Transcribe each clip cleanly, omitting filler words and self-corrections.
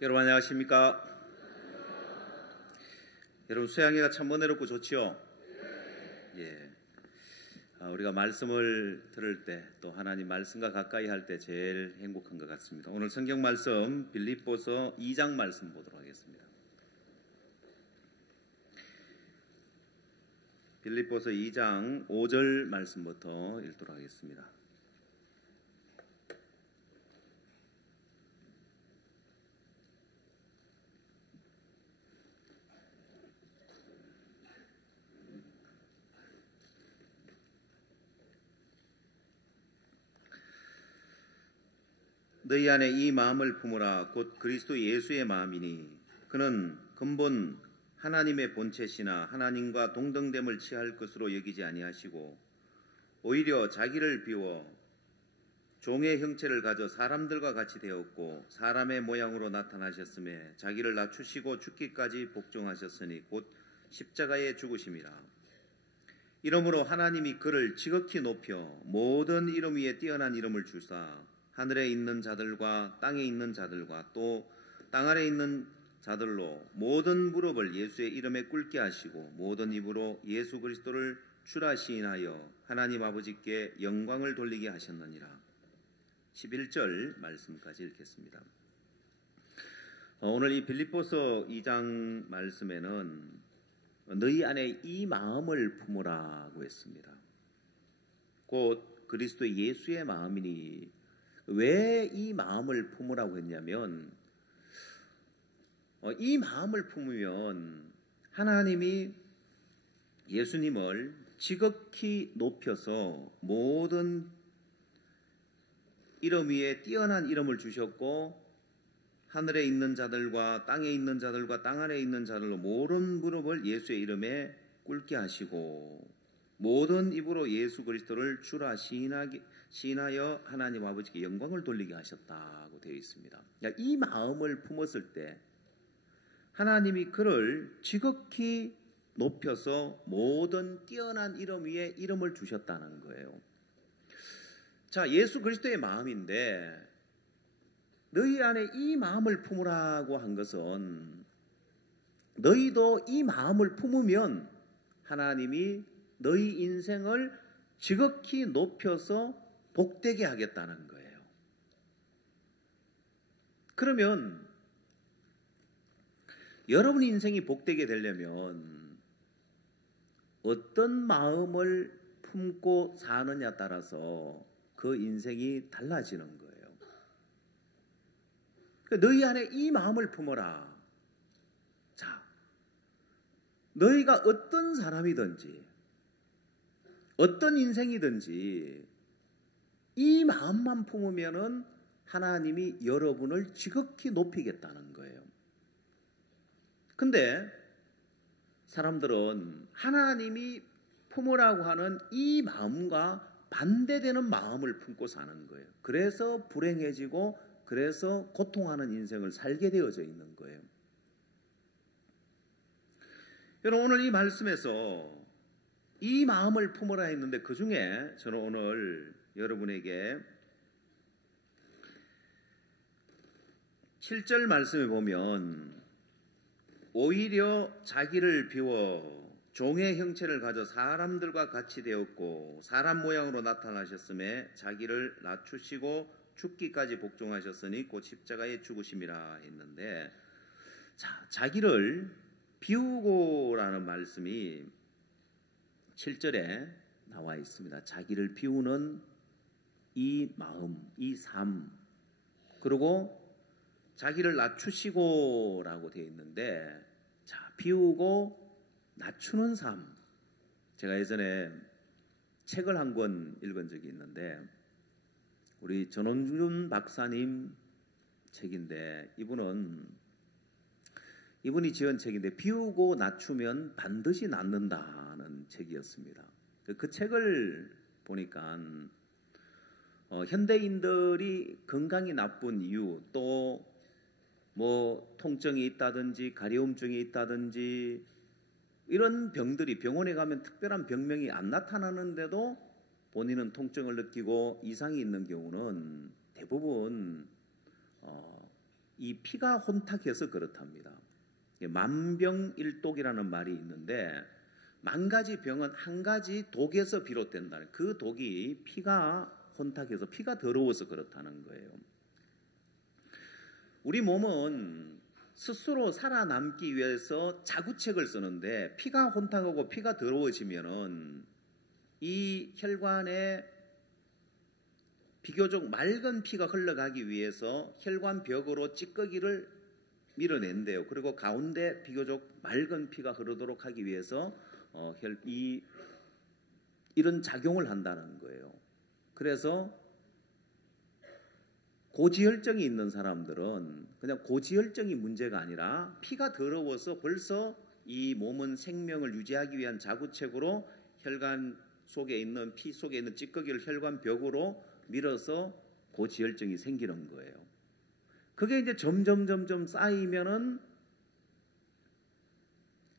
여러분 안녕하십니까? 여러분 수양회가 참 은혜롭고 좋지요? 예. 우리가 말씀을 들을 때 또 하나님 말씀과 가까이 할 때 제일 행복한 것 같습니다. 오늘 성경 말씀 빌립보서 2장 말씀 보도록 하겠습니다. 빌립보서 2장 5절 말씀부터 읽도록 하겠습니다. 너희 안에 이 마음을 품으라. 곧 그리스도 예수의 마음이니 그는 근본 하나님의 본체시나 하나님과 동등됨을 취할 것으로 여기지 아니하시고 오히려 자기를 비워 종의 형체를 가져 사람들과 같이 되었고 사람의 모양으로 나타나셨음에 자기를 낮추시고 죽기까지 복종하셨으니 곧 십자가에 죽으심이라. 이러므로 하나님이 그를 지극히 높여 모든 이름 위에 뛰어난 이름을 주사 하늘에 있는 자들과 땅에 있는 자들과 또 땅 아래 있는 자들로 모든 무릎을 예수의 이름에 꿇게 하시고 모든 입으로 예수 그리스도를 주라 시인하여 하나님 아버지께 영광을 돌리게 하셨느니라. 11절 말씀까지 읽겠습니다. 오늘 이 빌립보서 2장 말씀에는 너희 안에 이 마음을 품으라고 했습니다. 곧 그리스도 예수의 마음이니 왜 이 마음을 품으라고 했냐면 이 마음을 품으면 하나님이 예수님을 지극히 높여서 모든 이름 위에 뛰어난 이름을 주셨고 하늘에 있는 자들과 땅에 있는 자들과 땅 아래에 있는 자들로 모든 무릎을 예수의 이름에 꿇게 하시고 모든 입으로 예수 그리스도를 주라 시인하여 하나님 아버지께 영광을 돌리게 하셨다고 되어 있습니다. 그러니까 이 마음을 품었을 때 하나님이 그를 지극히 높여서 모든 뛰어난 이름 위에 이름을 주셨다는 거예요. 자, 예수 그리스도의 마음인데 너희 안에 이 마음을 품으라고 한 것은 너희도 이 마음을 품으면 하나님이 너희 인생을 지극히 높여서 복되게 하겠다는 거예요. 그러면 여러분 인생이 복되게 되려면 어떤 마음을 품고 사느냐에 따라서 그 인생이 달라지는 거예요. 너희 안에 이 마음을 품어라. 자, 너희가 어떤 사람이든지 어떤 인생이든지 이 마음만 품으면은 하나님이 여러분을 지극히 높이겠다는 거예요. 근데 사람들은 하나님이 품으라고 하는 이 마음과 반대되는 마음을 품고 사는 거예요. 그래서 불행해지고 그래서 고통하는 인생을 살게 되어져 있는 거예요. 여러분 오늘 이 말씀에서 이 마음을 품으라 했는데 그 중에 저는 오늘 여러분에게 7절 말씀에 보면 오히려 자기를 비워 종의 형체를 가져 사람들과 같이 되었고 사람 모양으로 나타나셨음에 자기를 낮추시고 죽기까지 복종하셨으니 곧 십자가에 죽으심이라 했는데 자, 자기를 비우고라는 말씀이 7절에 나와 있습니다. 자기를 비우는 이 마음, 이 삶, 그리고 자기를 낮추시고라고 되어 있는데 자, 비우고 낮추는 삶. 제가 예전에 책을 한 권 읽은 적이 있는데 우리 전원준 박사님 책인데 이분이 지은 책인데 비우고 낮추면 반드시 낫는다는 책이었습니다. 그 책을 보니까 현대인들이 건강이 나쁜 이유 또 뭐 통증이 있다든지 가려움증이 있다든지 이런 병들이 병원에 가면 특별한 병명이 안 나타나는데도 본인은 통증을 느끼고 이상이 있는 경우는 대부분 이 피가 혼탁해서 그렇답니다. 만병일독이라는 말이 있는데 만 가지 병은 한 가지 독에서 비롯된다는, 그 독이 피가 혼탁해서 피가 더러워서 그렇다는 거예요. 우리 몸은 스스로 살아남기 위해서 자구책을 쓰는데 피가 혼탁하고 피가 더러워지면은 이 혈관에 비교적 맑은 피가 흘러가기 위해서 혈관 벽으로 찌꺼기를 밀어낸대요. 그리고 가운데 비교적 맑은 피가 흐르도록 하기 위해서 이런 작용을 한다는 거예요. 그래서 고지혈증이 있는 사람들은 그냥 고지혈증이 문제가 아니라 피가 더러워서 벌써 이 몸은 생명을 유지하기 위한 자구책으로 혈관 속에 있는 피 속에 있는 찌꺼기를 혈관 벽으로 밀어서 고지혈증이 생기는 거예요. 그게 이제 점점 쌓이면은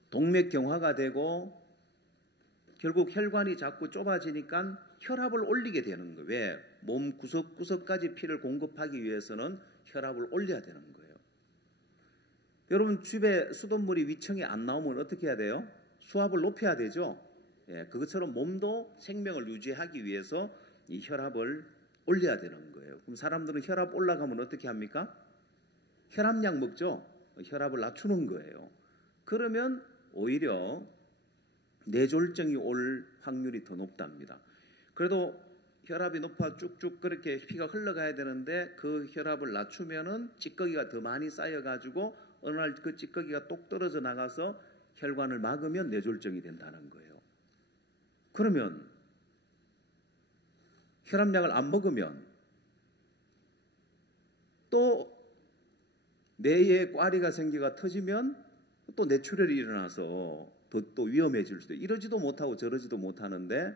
동맥경화가 되고 결국 혈관이 자꾸 좁아지니까 혈압을 올리게 되는 거예요. 왜? 몸 구석구석까지 피를 공급하기 위해서는 혈압을 올려야 되는 거예요. 여러분 집에 수돗물이 위층에 안 나오면 어떻게 해야 돼요? 수압을 높여야 되죠. 예, 그것처럼 몸도 생명을 유지하기 위해서 이 혈압을 올려야 되는 거예요. 그럼 사람들은 혈압 올라가면 어떻게 합니까? 혈압약 먹죠. 혈압을 낮추는 거예요. 그러면 오히려 뇌졸중이 올 확률이 더 높답니다. 그래도 혈압이 높아 쭉쭉 그렇게 피가 흘러가야 되는데 그 혈압을 낮추면은 찌꺼기가 더 많이 쌓여가지고 어느 날 그 찌꺼기가 똑 떨어져 나가서 혈관을 막으면 뇌졸중이 된다는 거예요. 그러면 혈압약을 안 먹으면 또 뇌에 꽈리가 생겨가 터지면 또 뇌출혈이 일어나서 또 위험해질 수도 있어요. 이러지도 못하고 저러지도 못하는데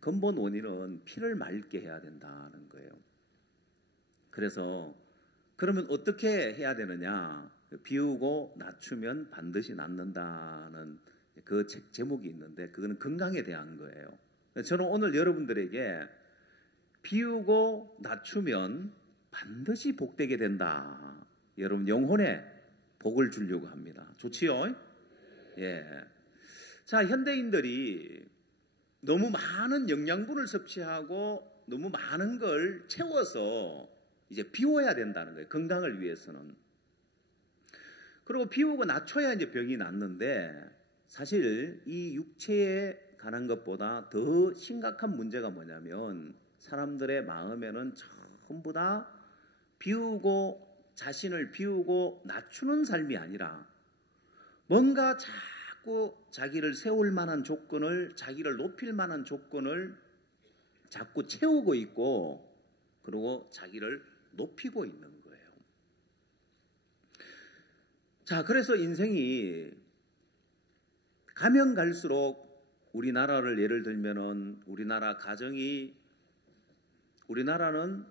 근본 원인은 피를 맑게 해야 된다는 거예요. 그래서 그러면 어떻게 해야 되느냐? 비우고 낮추면 반드시 낫는다는 그 책 제목이 있는데 그거는 건강에 대한 거예요. 저는 오늘 여러분들에게 비우고 낮추면 반드시 복되게 된다. 여러분 영혼에 복을 주려고 합니다. 좋지요? 예. 자, 현대인들이 너무 많은 영양분을 섭취하고 너무 많은 걸 채워서 이제 비워야 된다는 거예요. 건강을 위해서는. 그리고 비우고 낮춰야 이제 병이 낫는데 사실 이 육체에 관한 것보다 더 심각한 문제가 뭐냐면 사람들의 마음에는 전부 다 비우고 자신을 비우고 낮추는 삶이 아니라 뭔가 자꾸 자기를 세울 만한 조건을, 자기를 높일 만한 조건을 자꾸 채우고 있고 그리고 자기를 높이고 있는 거예요. 자, 그래서 인생이 가면 갈수록 우리나라를 예를 들면은 우리나라는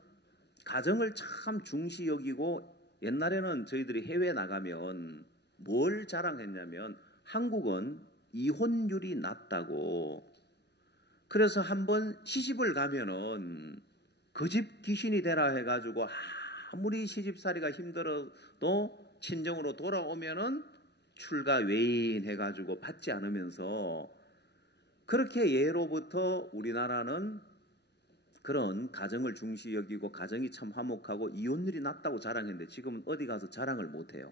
가정을 참 중시 여기고 옛날에는 저희들이 해외 나가면 뭘 자랑했냐면 한국은 이혼율이 낮다고. 그래서 한번 시집을 가면은 그 집 귀신이 되라 해가지고 아무리 시집살이가 힘들어도 친정으로 돌아오면은 출가 외인 해가지고 받지 않으면서 그렇게 예로부터 우리나라는 그런 가정을 중시 여기고 가정이 참 화목하고 이혼율이 낮다고 자랑했는데 지금은 어디 가서 자랑을 못해요.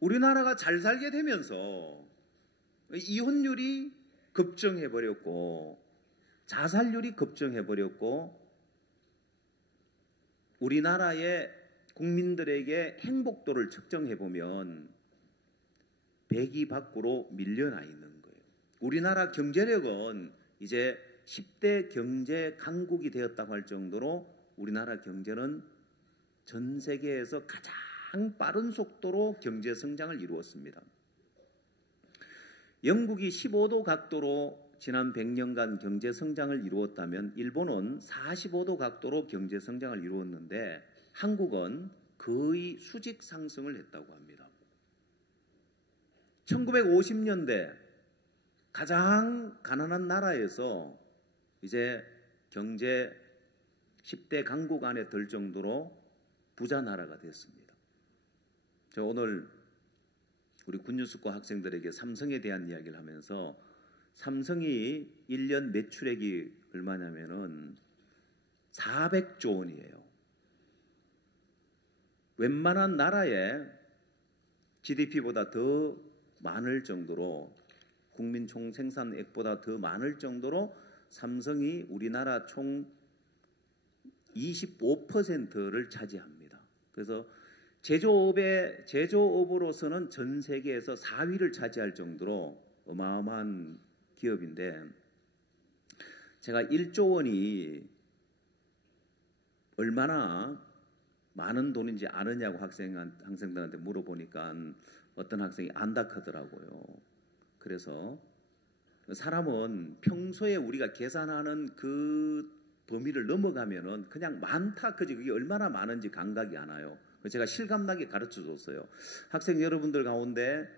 우리나라가 잘 살게 되면서 이혼율이 급증해버렸고 자살률이 급증해버렸고 우리나라의 국민들에게 행복도를 측정해보면 100위 밖으로 밀려나 있는 거예요. 우리나라 경제력은 이제 10대 경제 강국이 되었다고 할 정도로 우리나라 경제는 전 세계에서 가장 빠른 속도로 경제 성장을 이루었습니다. 영국이 15도 각도로 지난 100년간 경제 성장을 이루었다면 일본은 45도 각도로 경제 성장을 이루었는데 한국은 거의 수직 상승을 했다고 합니다. 1950년대 가장 가난한 나라에서 이제 경제 10대 강국 안에 들 정도로 부자 나라가 됐습니다. 저 오늘 우리 군유숙고 학생들에게 삼성에 대한 이야기를 하면서 삼성이 1년 매출액이 얼마냐면은 400조 원이에요. 웬만한 나라의 GDP보다 더 많을 정도로, 국민 총 생산액보다 더 많을 정도로 삼성이 우리나라 총 25%를 차지합니다. 그래서 제조업으로서는 전 세계에서 4위를 차지할 정도로 어마어마한 기업인데, 제가 1조 원이 얼마나 많은 돈인지 아느냐고 학생들한테 물어보니까 어떤 학생이 안다 하더라고요. 그래서 사람은 평소에 우리가 계산하는 그 범위를 넘어가면은 그냥 많다 그지, 그게 얼마나 많은지 감각이 안 와요. 제가 실감나게 가르쳐 줬어요. 학생 여러분들 가운데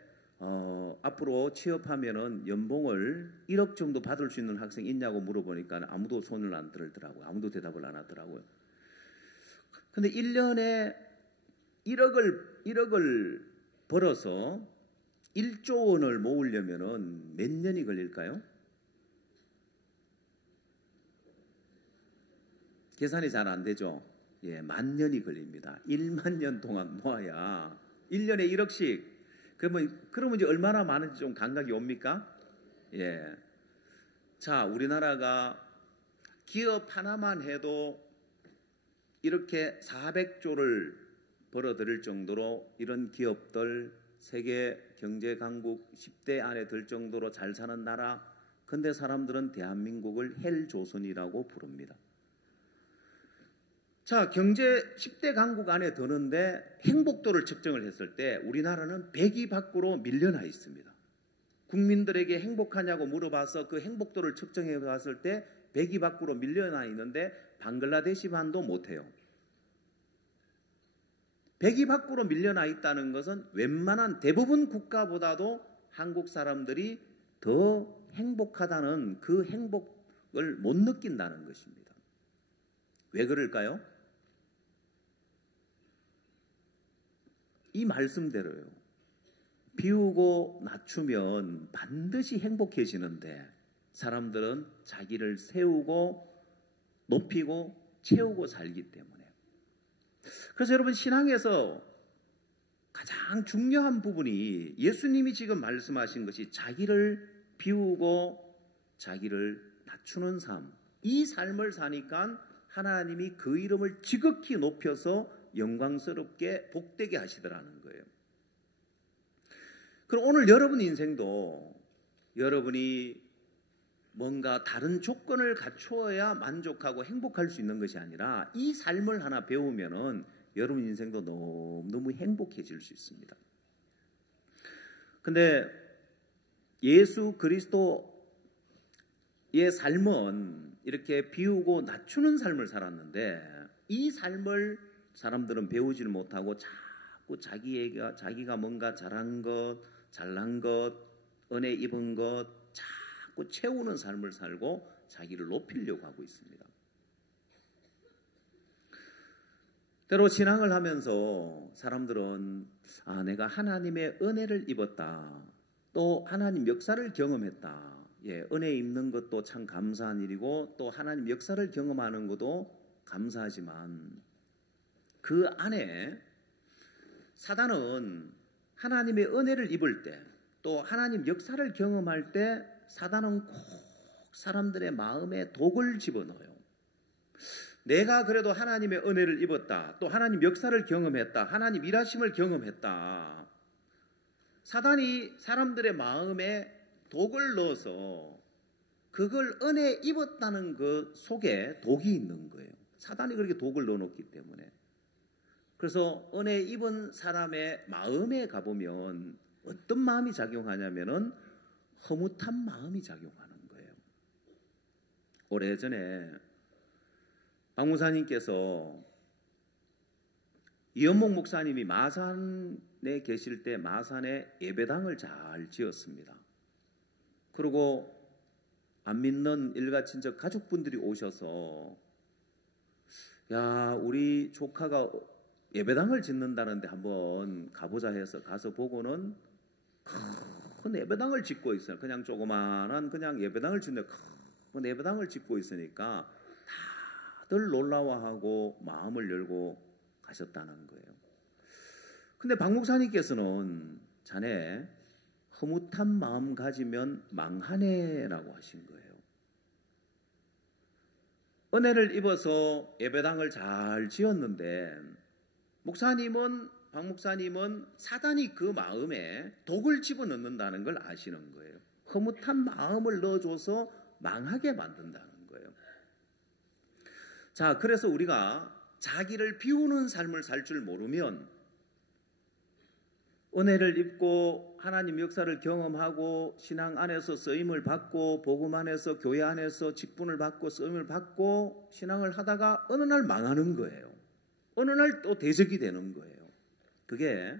앞으로 취업하면은 연봉을 1억 정도 받을 수 있는 학생 있냐고 물어보니까 아무도 손을 안 들더라고요. 아무도 대답을 안 하더라고요. 근데 1년에 1억을 벌어서 1조 원을 모으려면은 몇 년이 걸릴까요? 계산이 잘 안 되죠? 예, 10,000년이 걸립니다. 1만 년 동안 모아야 1년에 1억씩. 그러면 이제 얼마나 많은지 좀 감각이 옵니까? 예. 자, 우리나라가 기업 하나만 해도 이렇게 400조를 벌어들일 정도로, 이런 기업들 세계 경제 강국 10대 안에 들 정도로 잘 사는 나라. 근데 사람들은 대한민국을 헬조선이라고 부릅니다. 자, 경제 10대 강국 안에 드는데 행복도를 측정을 했을 때 우리나라는 100위 밖으로 밀려나 있습니다. 국민들에게 행복하냐고 물어봐서 그 행복도를 측정해 봤을 때 100위 밖으로 밀려나 있는데 방글라데시만도 못해요. 100위 밖으로 밀려나 있다는 것은 웬만한 대부분 국가보다도 한국 사람들이 더 행복하다는, 그 행복을 못 느낀다는 것입니다. 왜 그럴까요? 이 말씀대로요. 비우고 낮추면 반드시 행복해지는데 사람들은 자기를 세우고 높이고 채우고 살기 때문에. 그래서 여러분, 신앙에서 가장 중요한 부분이 예수님이 지금 말씀하신 것이 자기를 비우고 자기를 낮추는 삶. 이 삶을 사니까 하나님이 그 이름을 지극히 높여서 영광스럽게 복되게 하시더라는 거예요. 그럼 오늘 여러분 인생도 여러분이 뭔가 다른 조건을 갖추어야 만족하고 행복할 수 있는 것이 아니라 이 삶을 하나 배우면은 여러분 인생도 너무 행복해질 수 있습니다. 근데 예수 그리스도의 삶은 이렇게 비우고 낮추는 삶을 살았는데, 이 삶을 사람들은 배우지를 못하고 자꾸 자기가 뭔가 잘한 것, 잘난 것, 은혜 입은 것 자꾸 채우는 삶을 살고 자기를 높이려고 하고 있습니다. 때로 신앙을 하면서 사람들은 내가 하나님의 은혜를 입었다, 또 하나님 역사를 경험했다. 예, 은혜 입는 것도 참 감사한 일이고 또 하나님 역사를 경험하는 것도 감사하지만 그 안에 사단은 하나님의 은혜를 입을 때, 또 하나님 역사를 경험할 때 사단은 꼭 사람들의 마음에 독을 집어넣어요. 내가 그래도 하나님의 은혜를 입었다, 또 하나님 역사를 경험했다, 하나님 일하심을 경험했다. 사단이 사람들의 마음에 독을 넣어서 그걸 은혜 입었다는 것 속에 독이 있는 거예요. 사단이 그렇게 독을 넣어놓기 때문에. 그래서 은혜 입은 사람의 마음에 가보면 어떤 마음이 작용하냐면은 허무한 마음이 작용하는 거예요. 오래전에 박 목사님께서 이현목 목사님이 마산에 계실 때 마산에 예배당을 잘 지었습니다. 그리고 안 믿는 일가 친척 가족분들이 오셔서 야, 우리 조카가 예배당을 짓는다는데 한번 가보자 해서 가서 보고는 큰 예배당을 짓고 있어요. 그냥 조그마한 그냥 예배당을 짓는데 큰 예배당을 짓고 있으니까 다들 놀라워하고 마음을 열고 가셨다는 거예요. 근데 박 목사님께서는 자네 허무한 마음 가지면 망하네라고 하신 거예요. 은혜를 입어서 예배당을 잘 지었는데 박 목사님은 사단이 그 마음에 독을 집어넣는다는 걸 아시는 거예요. 허무한 마음을 넣어줘서 망하게 만든다는 거예요. 자, 그래서 우리가 자기를 비우는 삶을 살 줄 모르면 은혜를 입고 하나님 역사를 경험하고 신앙 안에서 쓰임을 받고 복음 안에서 교회 안에서 직분을 받고 쓰임을 받고 신앙을 하다가 어느 날 망하는 거예요. 어느 날 또 대적이 되는 거예요. 그게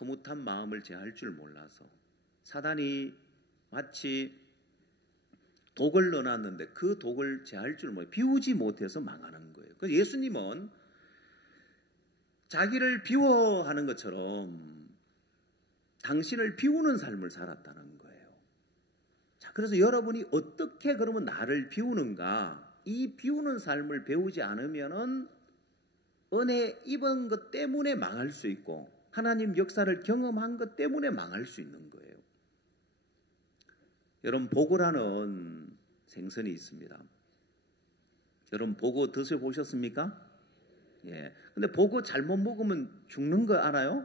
허무한 마음을 제할 줄 몰라서 사단이 마치 독을 넣어놨는데 그 독을 제할 줄 몰라서 비우지 못해서 망하는 거예요. 그래서 예수님은 자기를 비워하는 것처럼 당신을 비우는 삶을 살았다는 거예요. 자, 그래서 여러분이 어떻게 그러면 나를 비우는가? 이 비우는 삶을 배우지 않으면은 은혜 입은 것 때문에 망할 수 있고 하나님 역사를 경험한 것 때문에 망할 수 있는 거예요. 여러분, 보고라는 생선이 있습니다. 여러분, 보고 드셔보셨습니까? 예. 근데 보고 잘못 먹으면 죽는 거 알아요?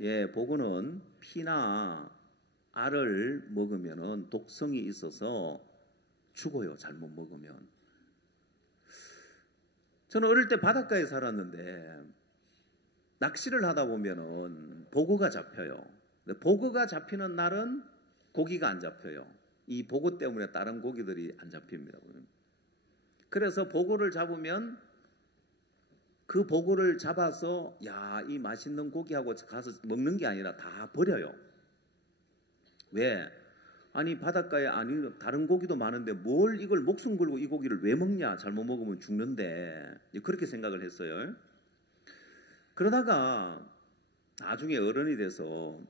예, 보고는 피나 알을 먹으면은 독성이 있어서 죽어요. 잘못 먹으면. 저는 어릴 때 바닷가에 살았는데 낚시를 하다 보면은 보고가 잡혀요. 근데 보고가 잡히는 날은 고기가 안 잡혀요. 이 보고 때문에 다른 고기들이 안 잡힙니다. 그래서 보고를 잡으면 그 보고를 잡아서 야, 이 맛있는 고기하고 가서 먹는 게 아니라 다 버려요. 왜? 아니 바닷가에 아니 다른 고기도 많은데 뭘 이걸 목숨 걸고 이 고기를 왜 먹냐? 잘못 먹으면 죽는데 그렇게 생각을 했어요. 그러다가 나중에 어른이 돼서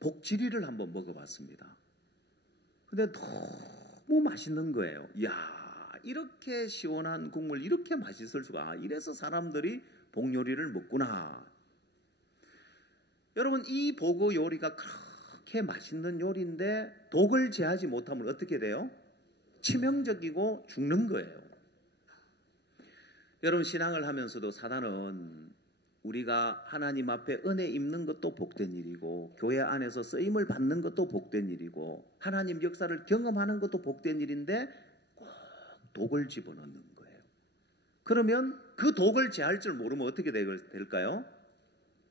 복지리를 한번 먹어봤습니다. 근데 너무 맛있는 거예요. 야, 이렇게 시원한 국물 이렇게 맛있을 수가. 이래서 사람들이 복요리를 먹구나. 여러분, 이 보고 요리가 그렇게 맛있는 요리인데 독을 제하지 못하면 어떻게 돼요? 치명적이고 죽는 거예요. 여러분, 신앙을 하면서도 사단은 우리가 하나님 앞에 은혜 입는 것도 복된 일이고 교회 안에서 쓰임을 받는 것도 복된 일이고 하나님 역사를 경험하는 것도 복된 일인데 꼭 독을 집어넣는 거예요. 그러면 그 독을 제할 줄 모르면 어떻게 될까요?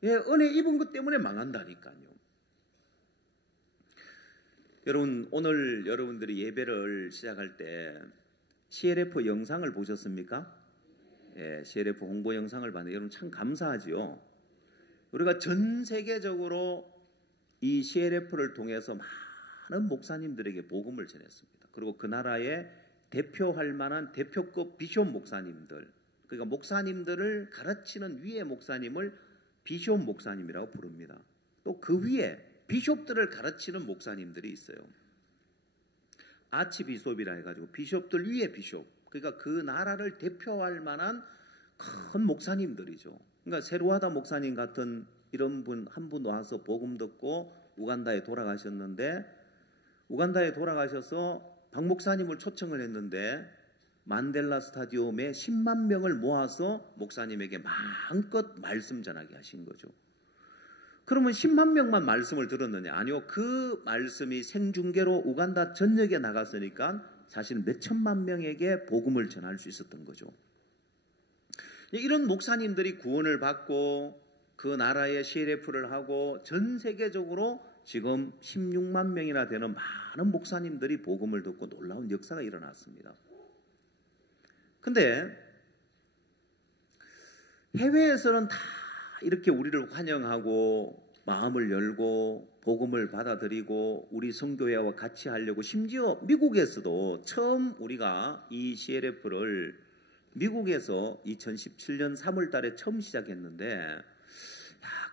예, 은혜 입은 것 때문에 망한다니까요. 여러분, 오늘 여러분들이 예배를 시작할 때 CLF 영상을 보셨습니까? 예, CLF 홍보 영상을 봤는데 여러분 참 감사하지요. 우리가 전 세계적으로 이 CLF를 통해서 많은 목사님들에게 복음을 전했습니다. 그리고 그 나라에 대표할 만한 대표급 비숍 목사님들, 그러니까 목사님들을 가르치는 위에 목사님을 비숍 목사님이라고 부릅니다. 또 그 위에 비숍들을 가르치는 목사님들이 있어요. 아치비숍이라 해가지고 비숍들 위에 비숍, 그러니까 그 나라를 대표할 만한 큰 목사님들이죠. 그러니까 세루하다 목사님 같은 이런 분 한 분 와서 복음 듣고 우간다에 돌아가셨는데 우간다에 돌아가셔서 박 목사님을 초청을 했는데 만델라 스타디움에 10만 명을 모아서 목사님에게 마음껏 말씀 전하게 하신 거죠. 그러면 10만 명만 말씀을 들었느냐? 아니요. 그 말씀이 생중계로 우간다 전역에 나갔으니까 사실 몇 천만 명에게 복음을 전할 수 있었던 거죠. 이런 목사님들이 구원을 받고 그 나라에 CLF를 하고 전 세계적으로 지금 16만 명이나 되는 많은 목사님들이 복음을 듣고 놀라운 역사가 일어났습니다. 근데 해외에서는 다 이렇게 우리를 환영하고 마음을 열고 복음을 받아들이고 우리 선교회와 같이 하려고 심지어 미국에서도 처음 우리가 이 CLF를 미국에서 2017년 3월 달에 처음 시작했는데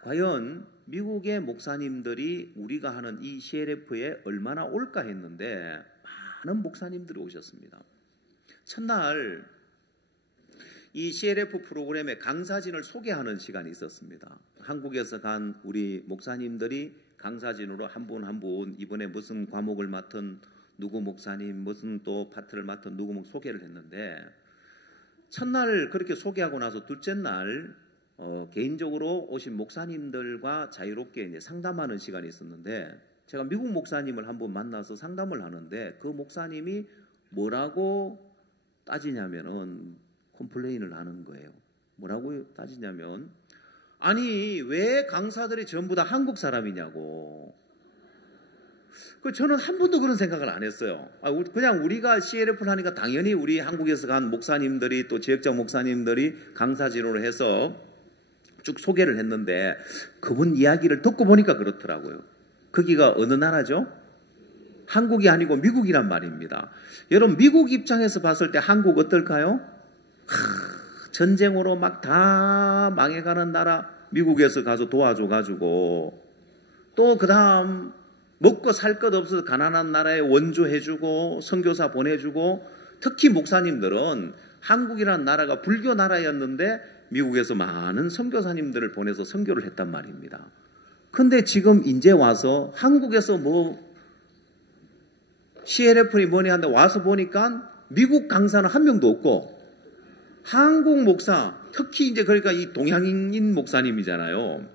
과연 미국의 목사님들이 우리가 하는 이 CLF에 얼마나 올까 했는데 많은 목사님들이 오셨습니다. 첫날 이 CLF 프로그램의 강사진을 소개하는 시간이 있었습니다. 한국에서 간 우리 목사님들이 강사진으로 한 분 한 분 이번에 무슨 과목을 맡은 누구 목사님, 무슨 또 파트를 맡은 누구 목 소개를 했는데 첫날 그렇게 소개하고 나서 둘째 날 개인적으로 오신 목사님들과 자유롭게 이제 상담하는 시간이 있었는데 제가 미국 목사님을 한번 만나서 상담을 하는데 그 목사님이 뭐라고 따지냐면은 컴플레인을 하는 거예요. 뭐라고 따지냐면 아니 왜 강사들이 전부 다 한국 사람이냐고. 저는 한 번도 그런 생각을 안 했어요. 그냥 우리가 CLF를 하니까 당연히 우리 한국에서 간 목사님들이 또 지역적 목사님들이 강사진으로 해서 쭉 소개를 했는데 그분 이야기를 듣고 보니까 그렇더라고요. 거기가 어느 나라죠? 한국이 아니고 미국이란 말입니다. 여러분 미국 입장에서 봤을 때 한국 어떨까요? 전쟁으로 막 다 망해가는 나라 미국에서 가서 도와줘가지고 또 그 다음 먹고 살 것 없어서 가난한 나라에 원조해주고 선교사 보내주고 특히 목사님들은 한국이라는 나라가 불교 나라였는데 미국에서 많은 선교사님들을 보내서 선교를 했단 말입니다. 근데 지금 이제 와서 한국에서 뭐 CLF니 뭐니 한데 와서 보니까 미국 강사는 한 명도 없고 한국 목사, 특히 이제 그러니까 이 동양인 목사님이잖아요.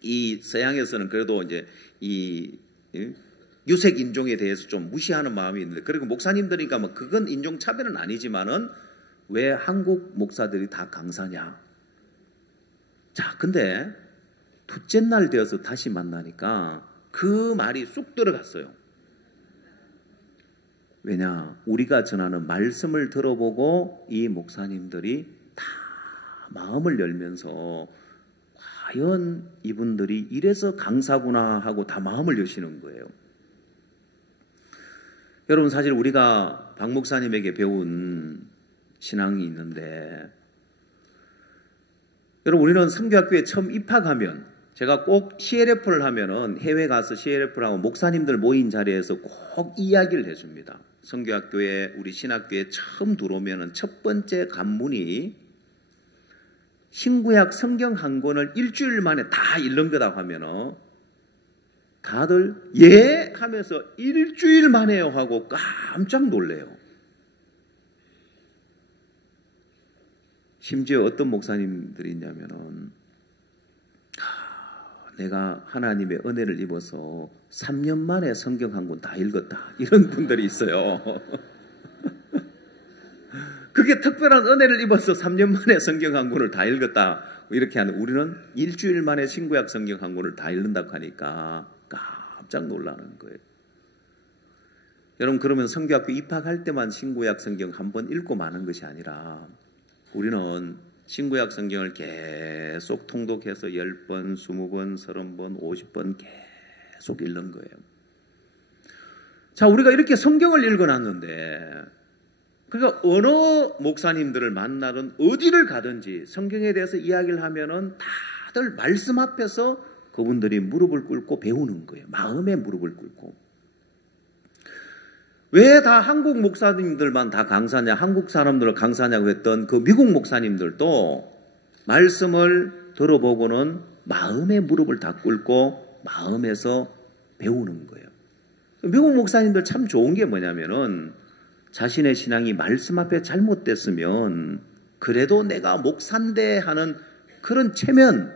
이 서양에서는 그래도 이제 이 유색 인종에 대해서 좀 무시하는 마음이 있는데 그리고 목사님들이니까 뭐 그건 인종 차별은 아니지만은 왜 한국 목사들이 다 강사냐? 자, 근데 둘째 날 되어서 다시 만나니까 그 말이 쑥 들어갔어요. 왜냐? 우리가 전하는 말씀을 들어보고 이 목사님들이 다 마음을 열면서 과연 이분들이 이래서 강사구나 하고 다 마음을 여시는 거예요. 여러분 사실 우리가 박 목사님에게 배운 신앙이 있는데 여러분 우리는 선교학교에 처음 입학하면 제가 꼭 CLF를 하면은 해외 가서 CLF를 하고 목사님들 모인 자리에서 꼭 이야기를 해줍니다. 선교학교에 우리 신학교에 처음 들어오면은 첫 번째 관문이 신구약 성경 한 권을 일주일 만에 다 읽는 거다 하면은 다들 예 하면서 일주일 만에요 하고 깜짝 놀래요. 심지어 어떤 목사님들이 있냐면은 내가 하나님의 은혜를 입어서 3년 만에 성경 한 권 다 읽었다 이런 분들이 있어요. 그게 특별한 은혜를 입어서 3년 만에 성경 한 권을 다 읽었다 이렇게 하는 우리는 일주일 만에 신구약 성경 한 권을 다 읽는다고 하니까 깜짝 놀라는 거예요. 여러분 그러면 선교학교 입학할 때만 신구약 성경 한 번 읽고 마는 것이 아니라 우리는 신구약 성경을 계속 통독해서 10번, 20번, 30번, 50번 계속 읽는 거예요. 자, 우리가 이렇게 성경을 읽어놨는데 그러니까 어느 목사님들을 만나든 어디를 가든지 성경에 대해서 이야기를 하면은 다들 말씀 앞에서 그분들이 무릎을 꿇고 배우는 거예요. 마음에 무릎을 꿇고. 왜 다 한국 목사님들만 다 강사냐, 한국 사람들을 강사냐고 했던 그 미국 목사님들도 말씀을 들어보고는 마음에 무릎을 다 꿇고 마음에서 배우는 거예요. 미국 목사님들 참 좋은 게 뭐냐면은 자신의 신앙이 말씀 앞에 잘못됐으면 그래도 내가 목사인데 하는 그런 체면,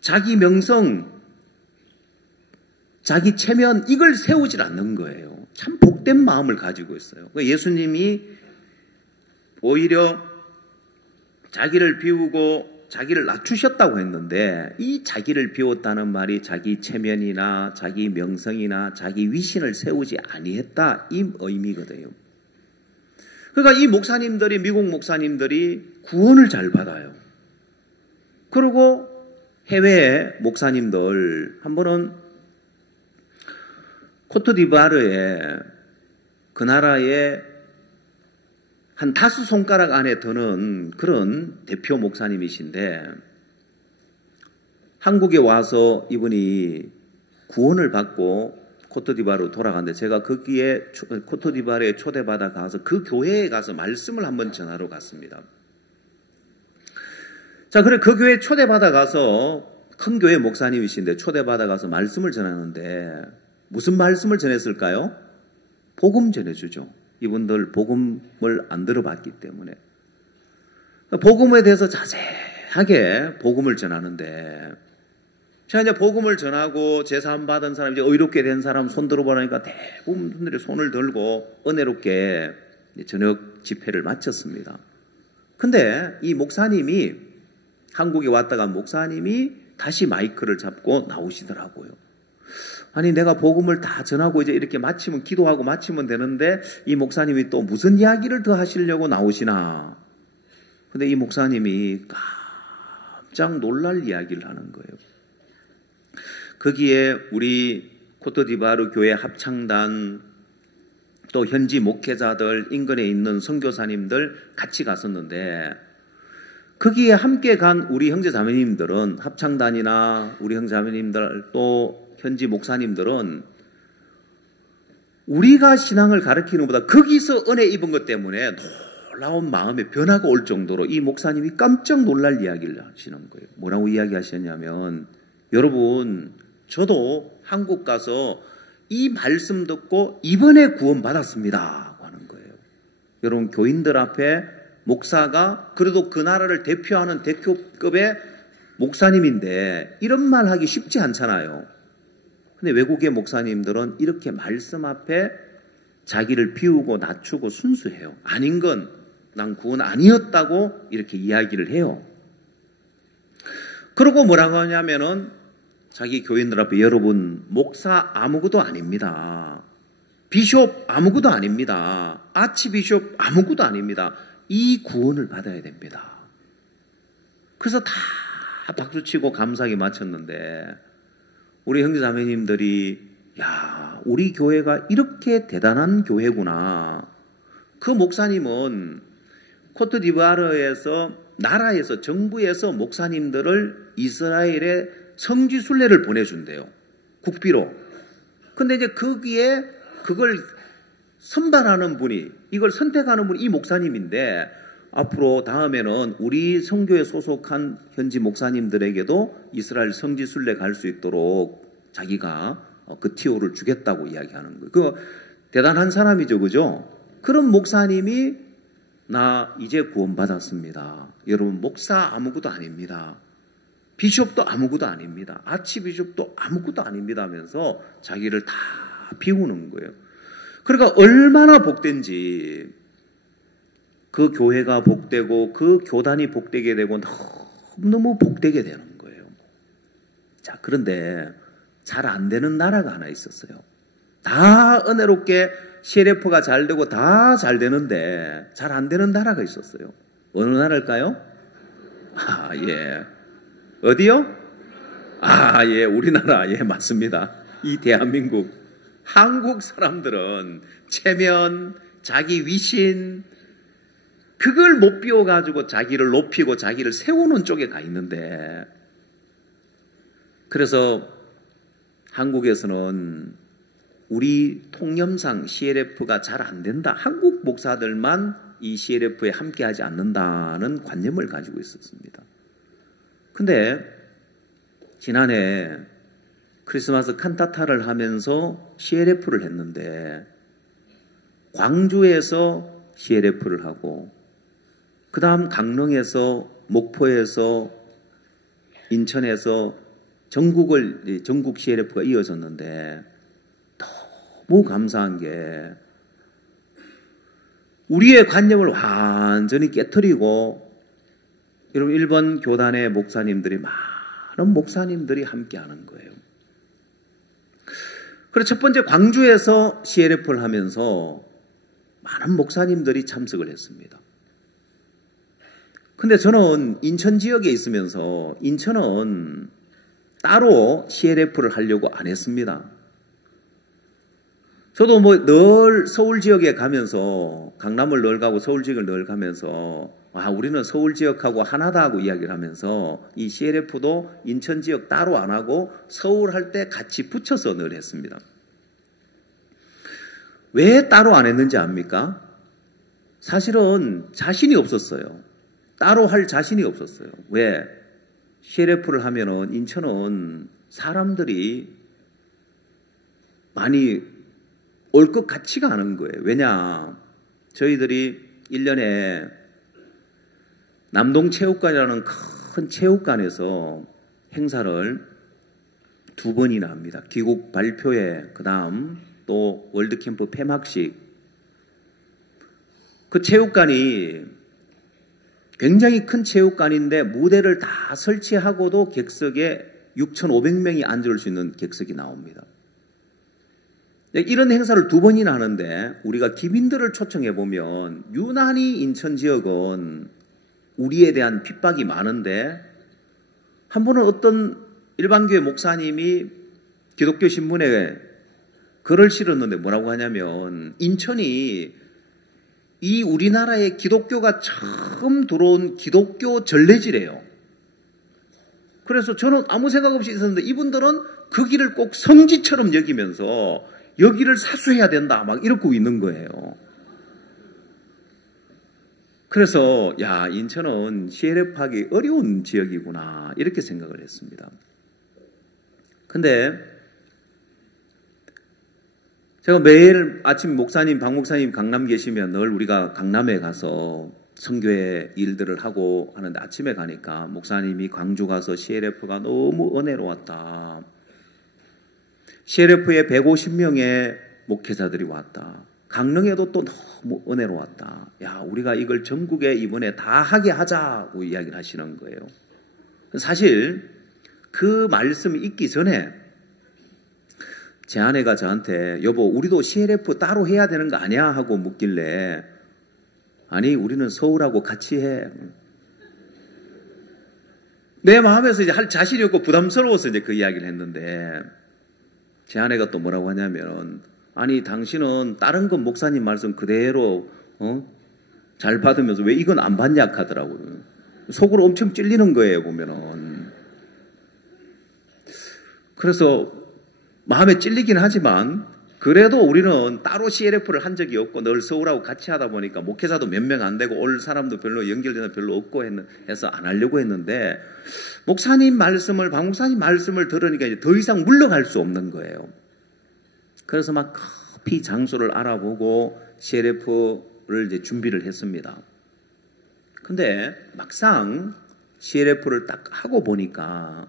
자기 명성, 자기 체면 이걸 세우질 않는 거예요. 참 복된 마음을 가지고 있어요. 예수님이 오히려 자기를 비우고 자기를 낮추셨다고 했는데 이 자기를 비웠다는 말이 자기 체면이나 자기 명성이나 자기 위신을 세우지 아니했다 이 의미거든요. 그러니까 이 목사님들이 미국 목사님들이 구원을 잘 받아요. 그리고 해외 목사님들 한 번은 코트디부아르에 그 나라의 한 5손가락 안에 드는 그런 대표 목사님이신데 한국에 와서 이분이 구원을 받고 코트디부아르로 돌아갔는데 제가 거기에 코트디부아르에 초대받아 가서 그 교회에 가서 말씀을 한번 전하러 갔습니다. 자, 그래 그 교회에 초대받아 가서 큰 교회 목사님이신데 초대받아 가서 말씀을 전하는데 무슨 말씀을 전했을까요? 복음 전해주죠. 이분들 복음을 안 들어봤기 때문에 복음에 대해서 자세하게 복음을 전하는데 제가 이제 복음을 전하고 제사함 받은 사람, 이제 의롭게 된 사람 손 들어보라니까 대부분 분들이 손을 들고 은혜롭게 저녁 집회를 마쳤습니다. 근데 이 목사님이 한국에 왔다가 목사님이 다시 마이크를 잡고 나오시더라고요. 아니 내가 복음을 다 전하고 이제 이렇게 마치면 기도하고 마치면 되는데 이 목사님이 또 무슨 이야기를 더 하시려고 나오시나. 근데 이 목사님이 깜짝 놀랄 이야기를 하는 거예요. 거기에 우리 코트디부아르 교회 합창단 또 현지 목회자들 인근에 있는 선교사님들 같이 갔었는데 거기에 함께 간 우리 형제자매님들은 합창단이나 우리 형제자매님들 또 현지 목사님들은 우리가 신앙을 가르치는 것보다 거기서 은혜 입은 것 때문에 놀라운 마음의 변화가 올 정도로 이 목사님이 깜짝 놀랄 이야기를 하시는 거예요. 뭐라고 이야기하셨냐면 여러분 저도 한국 가서 이 말씀 듣고 이번에 구원받았습니다 하는 거예요. 여러분 교인들 앞에 목사가 그래도 그 나라를 대표하는 대표급의 목사님인데 이런 말 하기 쉽지 않잖아요. 근데 외국의 목사님들은 이렇게 말씀 앞에 자기를 비우고 낮추고 순수해요. 아닌 건 난 구원 아니었다고 이렇게 이야기를 해요. 그러고 뭐라고 하냐면은 자기 교인들 앞에 여러분 목사 아무것도 아닙니다. 비숍 아무것도 아닙니다. 아치비숍 아무것도 아닙니다. 이 구원을 받아야 됩니다. 그래서 다 박수치고 감사하게 마쳤는데 우리 형제자매님들이 야 우리 교회가 이렇게 대단한 교회구나. 그 목사님은 코트디부아르에서 나라에서 정부에서 목사님들을 이스라엘에 성지 순례를 보내준대요. 국비로. 근데 이제 거기에 그걸 선발하는 분이 이걸 선택하는 분이 이 목사님인데 앞으로 다음에는 우리 선교에 소속한 현지 목사님들에게도 이스라엘 성지 순례 갈 수 있도록 자기가 그 티오를 주겠다고 이야기하는 거예요. 그 대단한 사람이죠, 그죠? 그런 목사님이 나 이제 구원받았습니다. 여러분 목사 아무것도 아닙니다. 비숍도 아무것도 아닙니다. 아치비숍도 아무것도 아닙니다 하면서 자기를 다 비우는 거예요. 그러니까 얼마나 복된지 그 교회가 복되고 그 교단이 복되게 되고 너무 복되게 되는 거예요. 자, 그런데 잘 안 되는 나라가 하나 있었어요. 다 은혜롭게 CLF가 잘 되고 다 잘 되는데 잘 안 되는 나라가 있었어요. 어느 나라일까요? 아, 예. 어디요? 아, 예. 우리나라. 예, 맞습니다. 이 대한민국. 한국 사람들은 체면, 자기 위신, 그걸 못 비워가지고 자기를 높이고 자기를 세우는 쪽에 가 있는데 그래서 한국에서는 우리 통념상 CLF가 잘 안 된다. 한국 목사들만 이 CLF에 함께하지 않는다는 관념을 가지고 있었습니다. 근데 지난해 크리스마스 칸타타를 하면서 CLF를 했는데 광주에서 CLF를 하고 그 다음 강릉에서 목포에서 인천에서 전국 CLF가 이어졌는데 너무 감사한 게 우리의 관념을 완전히 깨트리고 여러분 일본 교단의 목사님들이 많은 목사님들이 함께하는 거예요. 그래서 첫 번째 광주에서 CLF를 하면서 많은 목사님들이 참석을 했습니다. 근데 저는 인천 지역에 있으면서 인천은 따로 CLF를 하려고 안 했습니다. 저도 뭐 늘 서울 지역에 가면서 강남을 늘 가고 서울 지역을 늘 가면서 우리는 서울 지역하고 하나다 하고 이야기를 하면서 이 CLF도 인천 지역 따로 안 하고 서울 할 때 같이 붙여서 늘 했습니다. 왜 따로 안 했는지 압니까? 사실은 자신이 없었어요. 따로 할 자신이 없었어요. 왜? CLF를 하면은 인천은 사람들이 많이 올 것 같지가 않은 거예요. 왜냐? 저희들이 1년에 남동체육관이라는 큰 체육관에서 행사를 2번이나 합니다. 귀국 발표회, 그 다음 또 월드캠프 폐막식. 그 체육관이 굉장히 큰 체육관인데 무대를 다 설치하고도 객석에 6,500명이 앉을 수 있는 객석이 나옵니다. 이런 행사를 2번이나 하는데 우리가 기민들을 초청해 보면 유난히 인천 지역은 우리에 대한 핍박이 많은데 한 번은 어떤 일반교회 목사님이 기독교 신문에 글을 실었는데 뭐라고 하냐면 인천이 이 우리나라에 기독교가 처음 들어온 기독교 전례지래요. 그래서 저는 아무 생각 없이 있었는데 이분들은 그 길을 꼭 성지처럼 여기면서 여기를 사수해야 된다 막 이러고 있는 거예요. 그래서 인천은 CLF하기 어려운 지역이구나 이렇게 생각을 했습니다. 근데 제가 매일 아침 박 목사님 강남 계시면 늘 우리가 강남에 가서 선교회 일들을 하고 하는데 아침에 가니까 목사님이 광주 가서 CLF가 너무 은혜로웠다. CLF에 150명의 목회자들이 왔다. 강릉에도 또 너무 은혜로웠다. 우리가 이걸 전국에 이번에 다 하게 하자고 이야기를 하시는 거예요. 사실 그 말씀이 있기 전에 제 아내가 저한테 여보 우리도 CLF 따로 해야 되는 거 아니야? 하고 묻길래 아니 우리는 서울하고 같이 해. 내 마음에서 이제 할 자신이 없고 부담스러워서 이제 그 이야기를 했는데 제 아내가 또 뭐라고 하냐면 아니 당신은 다른 건 목사님 말씀 그대로 잘 받으면서 왜 이건 안 받냐 하더라고요. 속으로 엄청 찔리는 거예요 보면은. 그래서 마음에 찔리긴 하지만 그래도 우리는 따로 CLF를 한 적이 없고 늘 서울하고 같이 하다 보니까 목회자도 몇 명 안 되고 올 사람도 별로 연결되는 별로 없고 해서 안 하려고 했는데 목사님 말씀을 박 목사님 말씀을 들으니까 이제 더 이상 물러갈 수 없는 거예요. 그래서 막 급히 장소를 알아보고 CLF를 이제 준비를 했습니다. 근데 막상 CLF를 딱 하고 보니까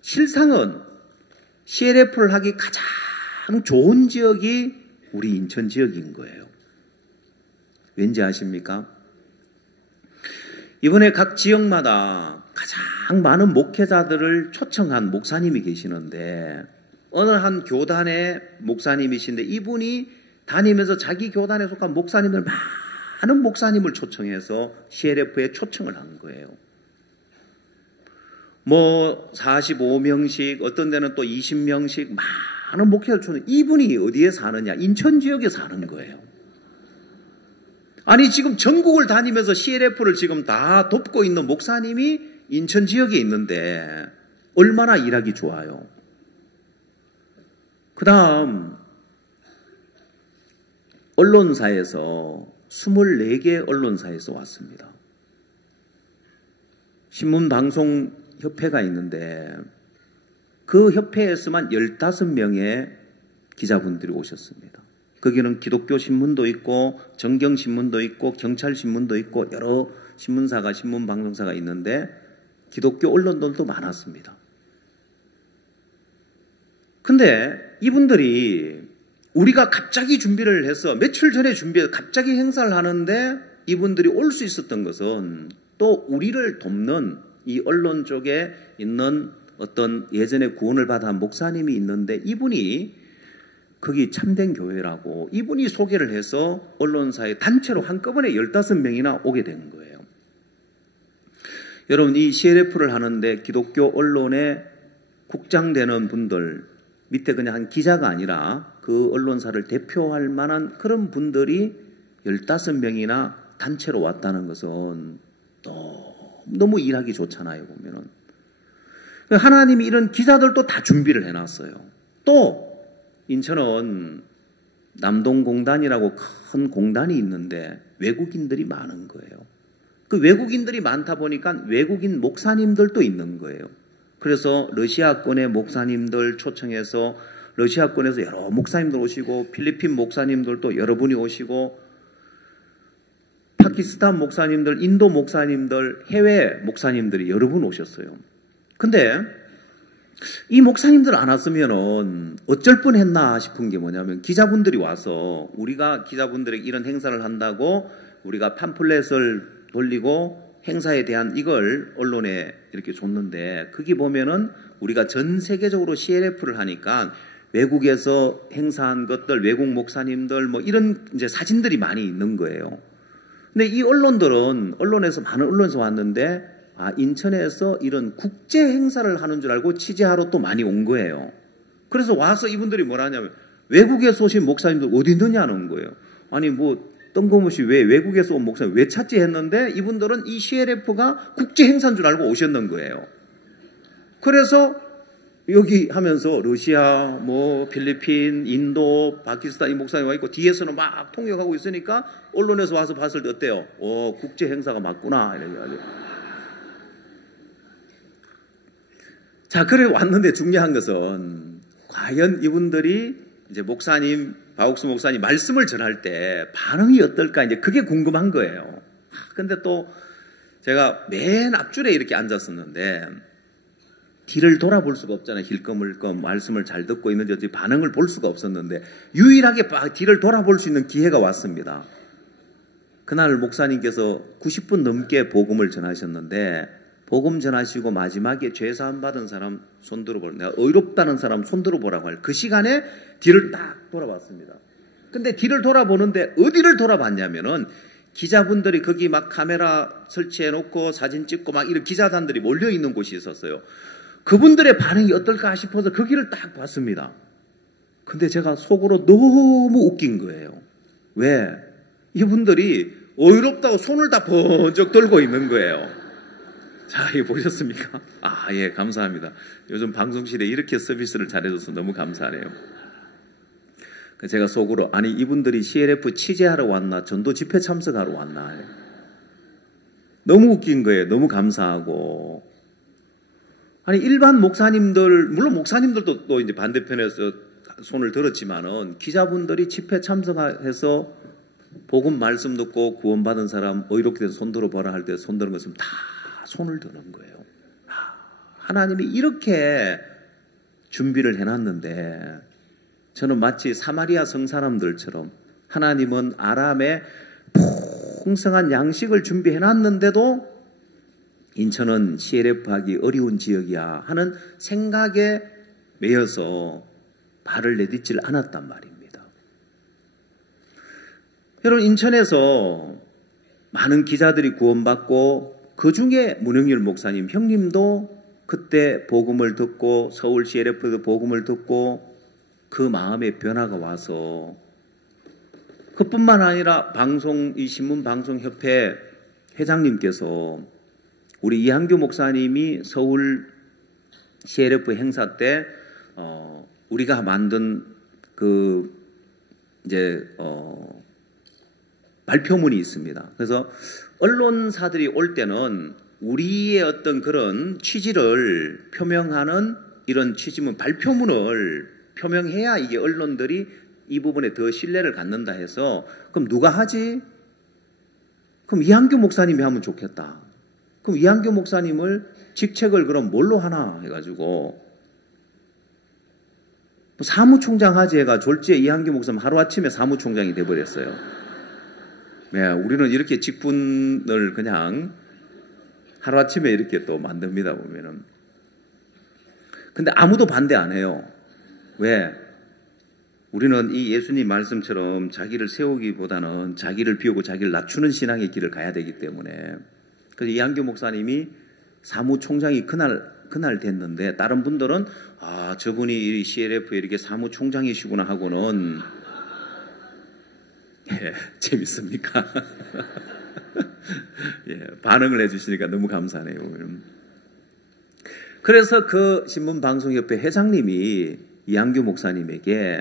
실상은 CLF를 하기 가장 좋은 지역이 우리 인천 지역인 거예요. 왠지 아십니까? 이번에 각 지역마다 가장 많은 목회자들을 초청한 목사님이 계시는데 어느 한 교단의 목사님이신데 이분이 다니면서 자기 교단에 속한 목사님들 많은 목사님을 초청해서 CLF에 초청을 한 거예요. 뭐 45명씩 어떤 데는 또 20명씩 많은 목회자를 초청. 이분이 어디에 사느냐? 인천 지역에 사는 거예요. 아니 지금 전국을 다니면서 CLF를 지금 다 돕고 있는 목사님이 인천 지역에 있는데 얼마나 일하기 좋아요. 그 다음 언론사에서 24개 언론사에서 왔습니다. 신문방송협회가 있는데 그 협회에서만 15명의 기자분들이 오셨습니다. 거기는 기독교 신문도 있고 정경신문도 있고 경찰신문도 있고 여러 신문사가 신문방송사가 있는데 기독교 언론들도 많았습니다. 근데 이분들이 우리가 갑자기 준비를 해서 며칠 전에 준비해서 갑자기 행사를 하는데 이분들이 올 수 있었던 것은 또 우리를 돕는 이 언론 쪽에 있는 어떤 예전에 구원을 받은 목사님이 있는데 이분이 거기 참된 교회라고 이분이 소개를 해서 언론사에 단체로 한꺼번에 15명이나 오게 된 거예요. 여러분 이 CLF를 하는데 기독교 언론에 국장되는 분들 밑에 그냥 한 기자가 아니라 그 그 언론사를 대표할 만한 그런 분들이 15명이나 단체로 왔다는 것은 너무 일하기 좋잖아요, 보면은. 하나님이 이런 기자들도 다 준비를 해놨어요. 또 인천은 남동공단이라고 큰 공단이 있는데 외국인들이 많은 거예요. 그 외국인들이 많다 보니까 외국인 목사님들도 있는 거예요. 그래서 러시아권의 목사님들 초청해서 러시아권에서 여러 목사님들 오시고 필리핀 목사님들도 여러분이 오시고 파키스탄 목사님들, 인도 목사님들, 해외 목사님들이 여러 분 오셨어요. 근데 이 목사님들 안 왔으면은 어쩔 뻔했나 싶은 게 뭐냐면 기자분들이 와서 우리가 기자분들에게 이런 행사를 한다고 우리가 팜플렛을 돌리고 행사에 대한 이걸 언론에 이렇게 줬는데 거기 보면은 우리가 전 세계적으로 CLF를 하니까 외국에서 행사한 것들, 외국 목사님들 뭐 이런 이제 사진들이 많이 있는 거예요. 근데 이 언론에서 많은 언론에서 왔는데 인천에서 이런 국제 행사를 하는 줄 알고 취재하러 또 많이 온 거예요. 그래서 와서 이분들이 뭐라 하냐면 외국에서 오신 목사님들 어디 있느냐는 거예요. 아니 뭐 뜬금없이 왜 외국에서 온 목사님 왜 찾지 했는데 이분들은 이 CLF가 국제 행사인 줄 알고 오셨는 거예요. 그래서 여기 하면서 러시아, 뭐 필리핀, 인도, 파키스탄 이 목사님 와 있고 뒤에서는 막 통역하고 있으니까 언론에서 와서 봤을 때 어때요? 국제 행사가 맞구나 이래가지고. 자, 그래 왔는데 중요한 것은 과연 이분들이 이제 목사님, 박옥수 목사님 말씀을 전할 때 반응이 어떨까 이제 그게 궁금한 거예요. 근데 또 제가 맨 앞줄에 이렇게 앉았었는데 뒤를 돌아볼 수가 없잖아요. 힐끔힐끔 말씀을 잘 듣고 있는지 어찌 반응을 볼 수가 없었는데 유일하게 뒤를 돌아볼 수 있는 기회가 왔습니다. 그날 목사님께서 90분 넘게 복음을 전하셨는데 복음 전하시고 마지막에 죄사함 받은 사람 손 들어보라. 내가 의롭다는 사람 손 들어보라고 할 그 시간에 뒤를 딱 돌아봤습니다. 근데 뒤를 돌아보는데 어디를 돌아봤냐면은 기자분들이 거기 막 카메라 설치해 놓고 사진 찍고 막 이런 기자단들이 몰려 있는 곳이 있었어요. 그분들의 반응이 어떨까 싶어서 거기를 딱 봤습니다. 근데 제가 속으로 너무 웃긴 거예요. 왜? 이분들이 의롭다고 손을 다 번쩍 들고 있는 거예요. 자, 이거 보셨습니까? 예, 감사합니다. 요즘 방송실에 이렇게 서비스를 잘해줘서 너무 감사하네요. 제가 속으로, 아니, 이분들이 CLF 취재하러 왔나, 전도 집회 참석하러 왔나. 너무 웃긴 거예요. 너무 감사하고. 아니, 일반 목사님들, 물론 목사님들도 또 이제 반대편에서 손을 들었지만은, 기자분들이 집회 참석해서 복음 말씀 듣고 구원받은 사람, 의롭게 돼서 손 들어보라 할 때 손 드는 것은 다 손을 드는 거예요. 하나님이 이렇게 준비를 해놨는데 저는 마치 사마리아 성 사람들처럼 하나님은 아람에 풍성한 양식을 준비해놨는데도 인천은 CLF 하기 어려운 지역이야 하는 생각에 매여서 발을 내딛질 않았단 말입니다. 여러분, 인천에서 많은 기자들이 구원받고 그 중에 문흥일 목사님 형님도 그때 복음을 듣고 서울 CLF도 복음을 듣고 그 마음의 변화가 와서 그뿐만 아니라 이 신문방송협회 회장님께서 우리 이한규 목사님이 서울 CLF 행사 때 우리가 만든 발표문이 있습니다. 그래서 언론사들이 올 때는 우리의 어떤 그런 취지를 표명하는 이런 취지문, 발표문을 표명해야 이게 언론들이 이 부분에 더 신뢰를 갖는다 해서 그럼 누가 하지? 그럼 이한규 목사님이 하면 좋겠다. 그럼 이한규 목사님을 직책을 그럼 뭘로 하나 해가지고 사무총장 하지 해가 졸지에 이한규 목사님 하루아침에 사무총장이 돼버렸어요. 네, 우리는 이렇게 직분을 그냥 하루아침에 이렇게 또 만듭니다, 보면은. 근데 아무도 반대 안 해요. 왜? 우리는 이 예수님 말씀처럼 자기를 세우기보다는 자기를 비우고 자기를 낮추는 신앙의 길을 가야 되기 때문에. 그래서 이한규 목사님이 사무총장이 그날 됐는데 다른 분들은 저분이 CLF에 이렇게 사무총장이시구나 하고는 재밌습니까? 반응을 해주시니까 너무 감사하네요. 그래서 그 신문방송협회 회장님이 이한규 목사님에게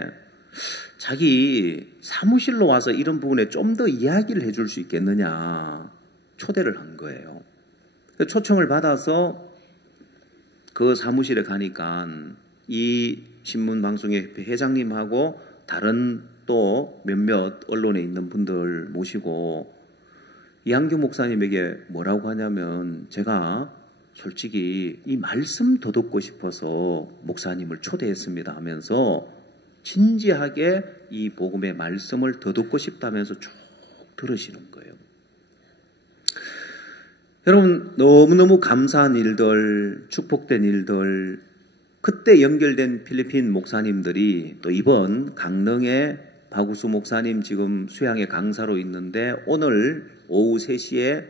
자기 사무실로 와서 이런 부분에 좀 더 이야기를 해줄 수 있겠느냐 초대를 한 거예요. 초청을 받아서 그 사무실에 가니까 이 신문방송협회 회장님하고 다른 또 몇몇 언론에 있는 분들 모시고 이한규 목사님에게 뭐라고 하냐면 제가 솔직히 이 말씀 더 듣고 싶어서 목사님을 초대했습니다 하면서 진지하게 이 복음의 말씀을 더 듣고 싶다면서 쭉 들으시는 거예요. 여러분 너무너무 감사한 일들, 축복된 일들, 그때 연결된 필리핀 목사님들이 또 이번 강릉에 박우수 목사님 지금 수양의 강사로 있는데 오늘 오후 3시에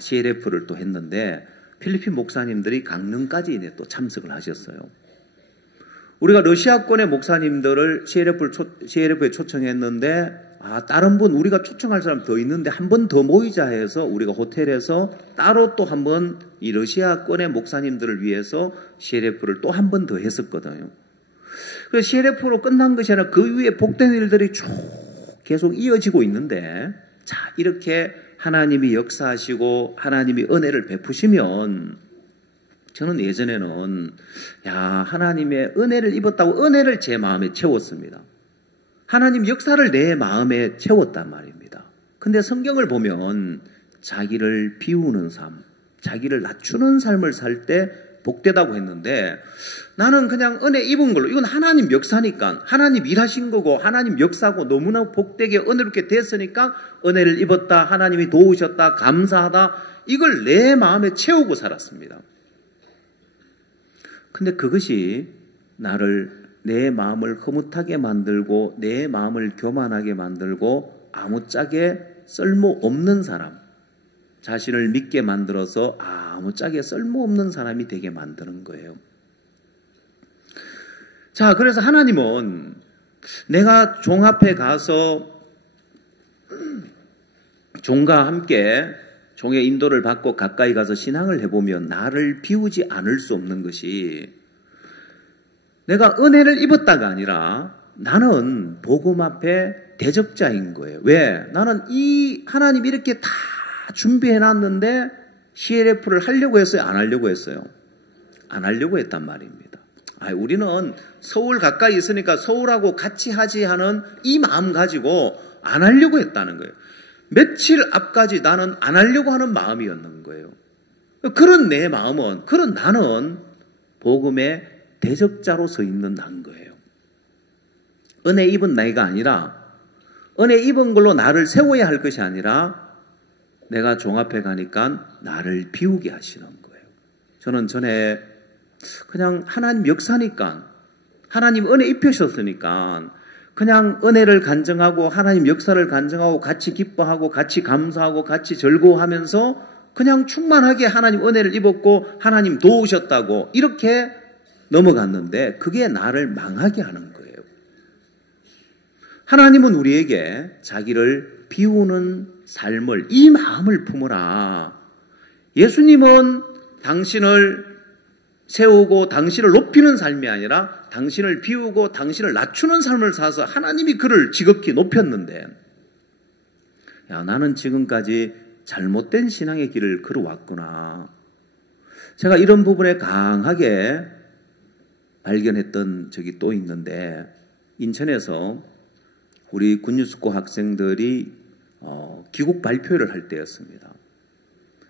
CLF를 또 했는데 필리핀 목사님들이 강릉까지 또 참석을 하셨어요. 우리가 러시아권의 목사님들을 CLF에 초청했는데 다른 분 우리가 초청할 사람 더 있는데 한 번 더 모이자 해서 우리가 호텔에서 따로 또 한 번 이 러시아권의 목사님들을 위해서 CLF를 또 한 번 더 했었거든요. 그래서 CLF로 끝난 것이 아니라 그 위에 복된 일들이 쭉 계속 이어지고 있는데 자 이렇게 하나님이 역사하시고 하나님이 은혜를 베푸시면 저는 예전에는 하나님의 은혜를 입었다고 은혜를 제 마음에 채웠습니다. 하나님 역사를 내 마음에 채웠단 말입니다. 근데 성경을 보면 자기를 비우는 삶, 자기를 낮추는 삶을 살 때 복되다고 했는데 나는 그냥 은혜 입은 걸로 이건 하나님 역사니까 하나님 일하신 거고 하나님 역사고 너무나 복되게 은혜롭게 됐으니까 은혜를 입었다, 하나님이 도우셨다, 감사하다 이걸 내 마음에 채우고 살았습니다. 근데 그것이 내 마음을 흐뭇하게 만들고 내 마음을 교만하게 만들고 아무짝에 쓸모없는 사람, 자신을 믿게 만들어서 아무짝에 쓸모없는 사람이 되게 만드는 거예요. 자, 그래서 하나님은 내가 종 앞에 가서 종과 함께 종의 인도를 받고 가까이 가서 신앙을 해보면 나를 비우지 않을 수 없는 것이 내가 은혜를 입었다가 아니라 나는 복음 앞에 대적자인 거예요. 왜? 나는 이 하나님 이렇게 다 준비해놨는데 CLF를 하려고 했어요? 안 하려고 했어요? 안 하려고 했단 말입니다. 우리는 서울 가까이 있으니까 서울하고 같이 하지 하는 이 마음 가지고 안 하려고 했다는 거예요. 며칠 앞까지 나는 안 하려고 하는 마음이었는 거예요. 그런 내 마음은, 그런 나는 복음의 대적자로 서 있는 난 거예요. 은혜 입은 나이가 아니라 은혜 입은 걸로 나를 세워야 할 것이 아니라 내가 종 앞에 가니까 나를 비우게 하시는 거예요. 저는 전에 그냥 하나님 역사니까 하나님 은혜 입히셨으니까 그냥 은혜를 간증하고 하나님 역사를 간증하고 같이 기뻐하고 같이 감사하고 같이 즐거워하면서 그냥 충만하게 하나님 은혜를 입었고 하나님 도우셨다고 이렇게 넘어갔는데 그게 나를 망하게 하는 거예요. 하나님은 우리에게 자기를 비우는 삶을 이 마음을 품으라. 예수님은 당신을 세우고 당신을 높이는 삶이 아니라 당신을 비우고 당신을 낮추는 삶을 사서 하나님이 그를 지극히 높였는데 나는 지금까지 잘못된 신앙의 길을 걸어왔구나. 제가 이런 부분에 강하게 발견했던 적이 또 있는데 인천에서 우리 군유숙고 학생들이 귀국 발표를 할 때였습니다.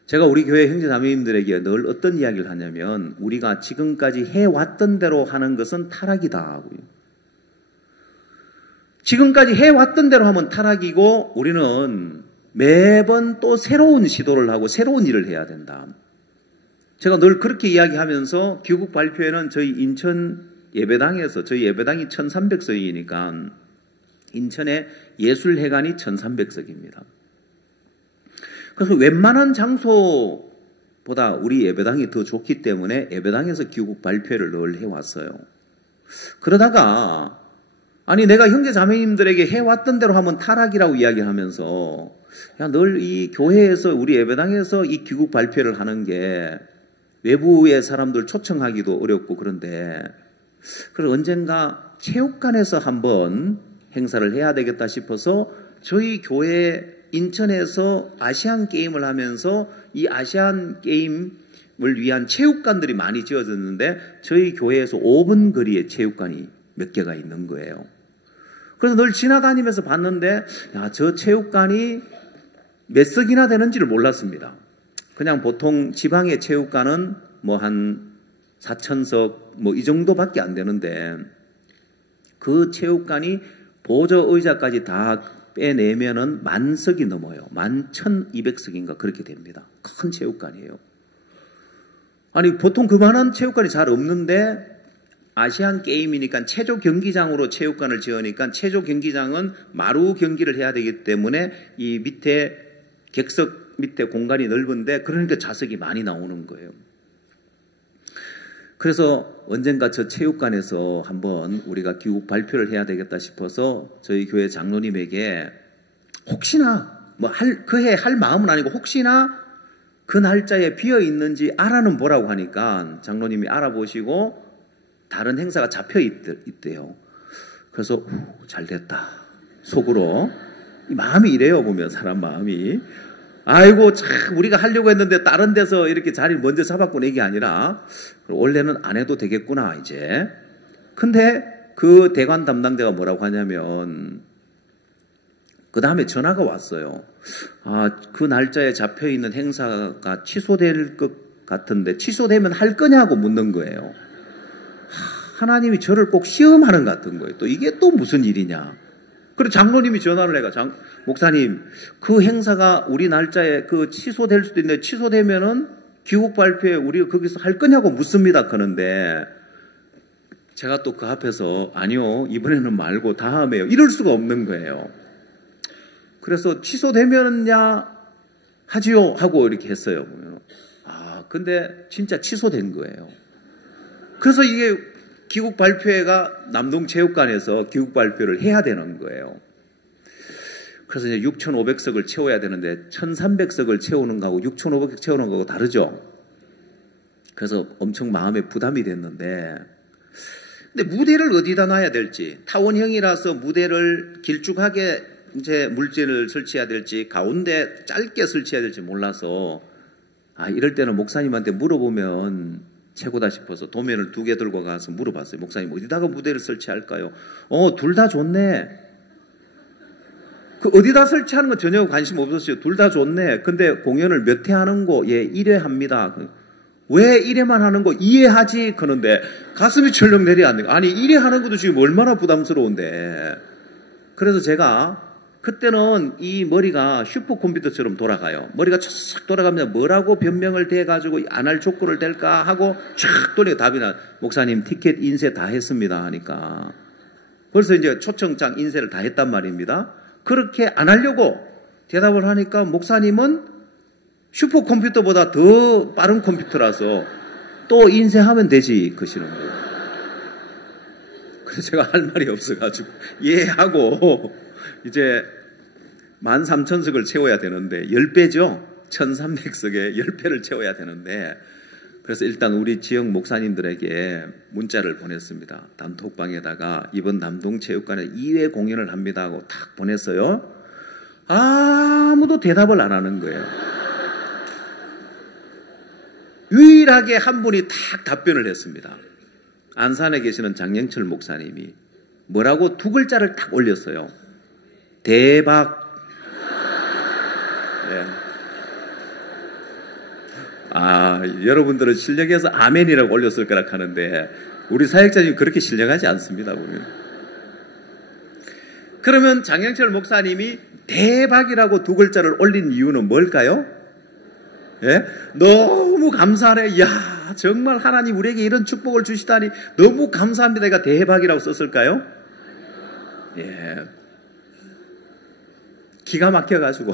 제가 우리 교회 형제자매님들에게 늘 어떤 이야기를 하냐면 우리가 지금까지 해왔던 대로 하는 것은 타락이다 하고요. 지금까지 해왔던 대로 하면 타락이고 우리는 매번 또 새로운 시도를 하고 새로운 일을 해야 된다. 제가 늘 그렇게 이야기하면서 귀국 발표회는 저희 인천 예배당에서 저희 예배당이 1300석이니까 인천의 예술회관이 1300석입니다. 그래서 웬만한 장소보다 보다 우리 예배당이 더 좋기 때문에 예배당에서 귀국 발표를 늘 해왔어요. 그러다가 아니 내가 형제 자매님들에게 해왔던 대로 하면 타락이라고 이야기하면서 늘 이 교회에서 우리 예배당에서 이 귀국 발표를 하는 게 외부의 사람들 초청하기도 어렵고 그런데 그래서 언젠가 체육관에서 한번 행사를 해야 되겠다 싶어서 저희 교회 인천에서 아시안 게임을 하면서 이 아시안 게임을 위한 체육관들이 많이 지어졌는데 저희 교회에서 5분 거리에 체육관이 몇 개가 있는 거예요. 그래서 늘 지나다니면서 봤는데 저 체육관이 몇 석이나 되는지를 몰랐습니다. 그냥 보통 지방의 체육관은 뭐 한 4,000석 뭐 이 정도밖에 안 되는데 그 체육관이 보조 의자까지 다 빼내면은 10,000석이 넘어요. 11,200석인가 그렇게 됩니다. 큰 체육관이에요. 아니 보통 그만한 체육관이 잘 없는데 아시안 게임이니까 체조 경기장으로 체육관을 지으니까 체조 경기장은 마루 경기를 해야 되기 때문에 이 밑에 객석 밑에 공간이 넓은데 그러니까 좌석이 많이 나오는 거예요. 그래서 언젠가 저 체육관에서 한번 우리가 귀국 발표를 해야 되겠다 싶어서 저희 교회 장로님에게 혹시나 그해 할 마음은 아니고 혹시나 그 날짜에 비어 있는지 알아는 보라고 하니까 장로님이 알아보시고 다른 행사가 잡혀 있대요. 그래서 잘 됐다. 속으로 마음이 이래요. 보면 사람 마음이 아이고 참 우리가 하려고 했는데 다른 데서 이렇게 자리를 먼저 잡았구나 이게 아니라 원래는 안 해도 되겠구나 이제. 근데 그 대관 담당자가 뭐라고 하냐면 그 다음에 전화가 왔어요. 그 날짜에 잡혀있는 행사가 취소될 것 같은데 취소되면 할 거냐고 묻는 거예요. 하나님이 저를 꼭 시험하는 것 같은 거예요. 또 이게 또 무슨 일이냐. 그래서 장로님이 전화를 해가 목사님 그 행사가 우리 날짜에 취소될 수도 있는데 취소되면은 귀국 발표에 우리가 거기서 할 거냐고 묻습니다. 그런데 제가 또 그 앞에서 아니요 이번에는 말고 다음에요. 이럴 수가 없는 거예요. 그래서 취소되면야 하지요 하고 이렇게 했어요. 근데 진짜 취소된 거예요. 그래서 이게 귀국 발표회가 남동체육관에서 귀국 발표를 해야 되는 거예요. 그래서 이제 6,500석을 채워야 되는데 1,300석을 채우는 거하고 6,500석 채우는 거하고 다르죠. 그래서 엄청 마음에 부담이 됐는데 근데 무대를 어디다 놔야 될지 타원형이라서 무대를 길쭉하게 이제 물질을 설치해야 될지 가운데 짧게 설치해야 될지 몰라서 이럴 때는 목사님한테 물어보면 최고다 싶어서 도면을 2개 들고 가서 물어봤어요. 목사님 어디다가 무대를 설치할까요? 둘 다 좋네. 어디다 설치하는 건 전혀 관심 없었어요. 둘 다 좋네. 근데 공연을 몇 회 하는 거? 1회 합니다. 왜 1회만 하는 거? 2회 하지? 그러는데 가슴이 철렁 내려앉는 거. 아니 1회 하는 것도 지금 얼마나 부담스러운데. 그래서 제가 그때는 이 머리가 슈퍼컴퓨터처럼 돌아가요. 머리가 쫙 돌아가면 뭐라고 변명을 대가지고 안 할 족구를 댈까 하고 쫙 돌리고 답이 나. 목사님 티켓 인쇄 다 했습니다 하니까 벌써 이제 초청장 인쇄를 다 했단 말입니다. 그렇게 안 하려고 대답을 하니까 목사님은 슈퍼컴퓨터보다 더 빠른 컴퓨터라서 또 인쇄하면 되지 그러시는 거예요. 그래서 제가 할 말이 없어가지고 예 하고 이제 13,000석을 채워야 되는데 10배죠. 1,300석에 10배를 채워야 되는데 그래서 일단 우리 지역 목사님들에게 문자를 보냈습니다. 단톡방에다가 이번 남동체육관에 2회 공연을 합니다 하고 탁 보냈어요. 아무도 대답을 안 하는 거예요. 유일하게 한 분이 탁 답변을 했습니다. 안산에 계시는 장영철 목사님이 뭐라고 2글자를 탁 올렸어요. 대박. 네. 여러분들은 실력에서 아멘이라고 올렸을 거라 하는데 우리 사역자님 그렇게 실력하지 않습니다. 보면. 그러면 장영철 목사님이 대박이라고 2글자를 올린 이유는 뭘까요? 예? 너무 감사하네. 야, 정말 하나님 우리에게 이런 축복을 주시다니 너무 감사합니다. 내가 대박이라고 썼을까요? 예. 기가 막혀가지고.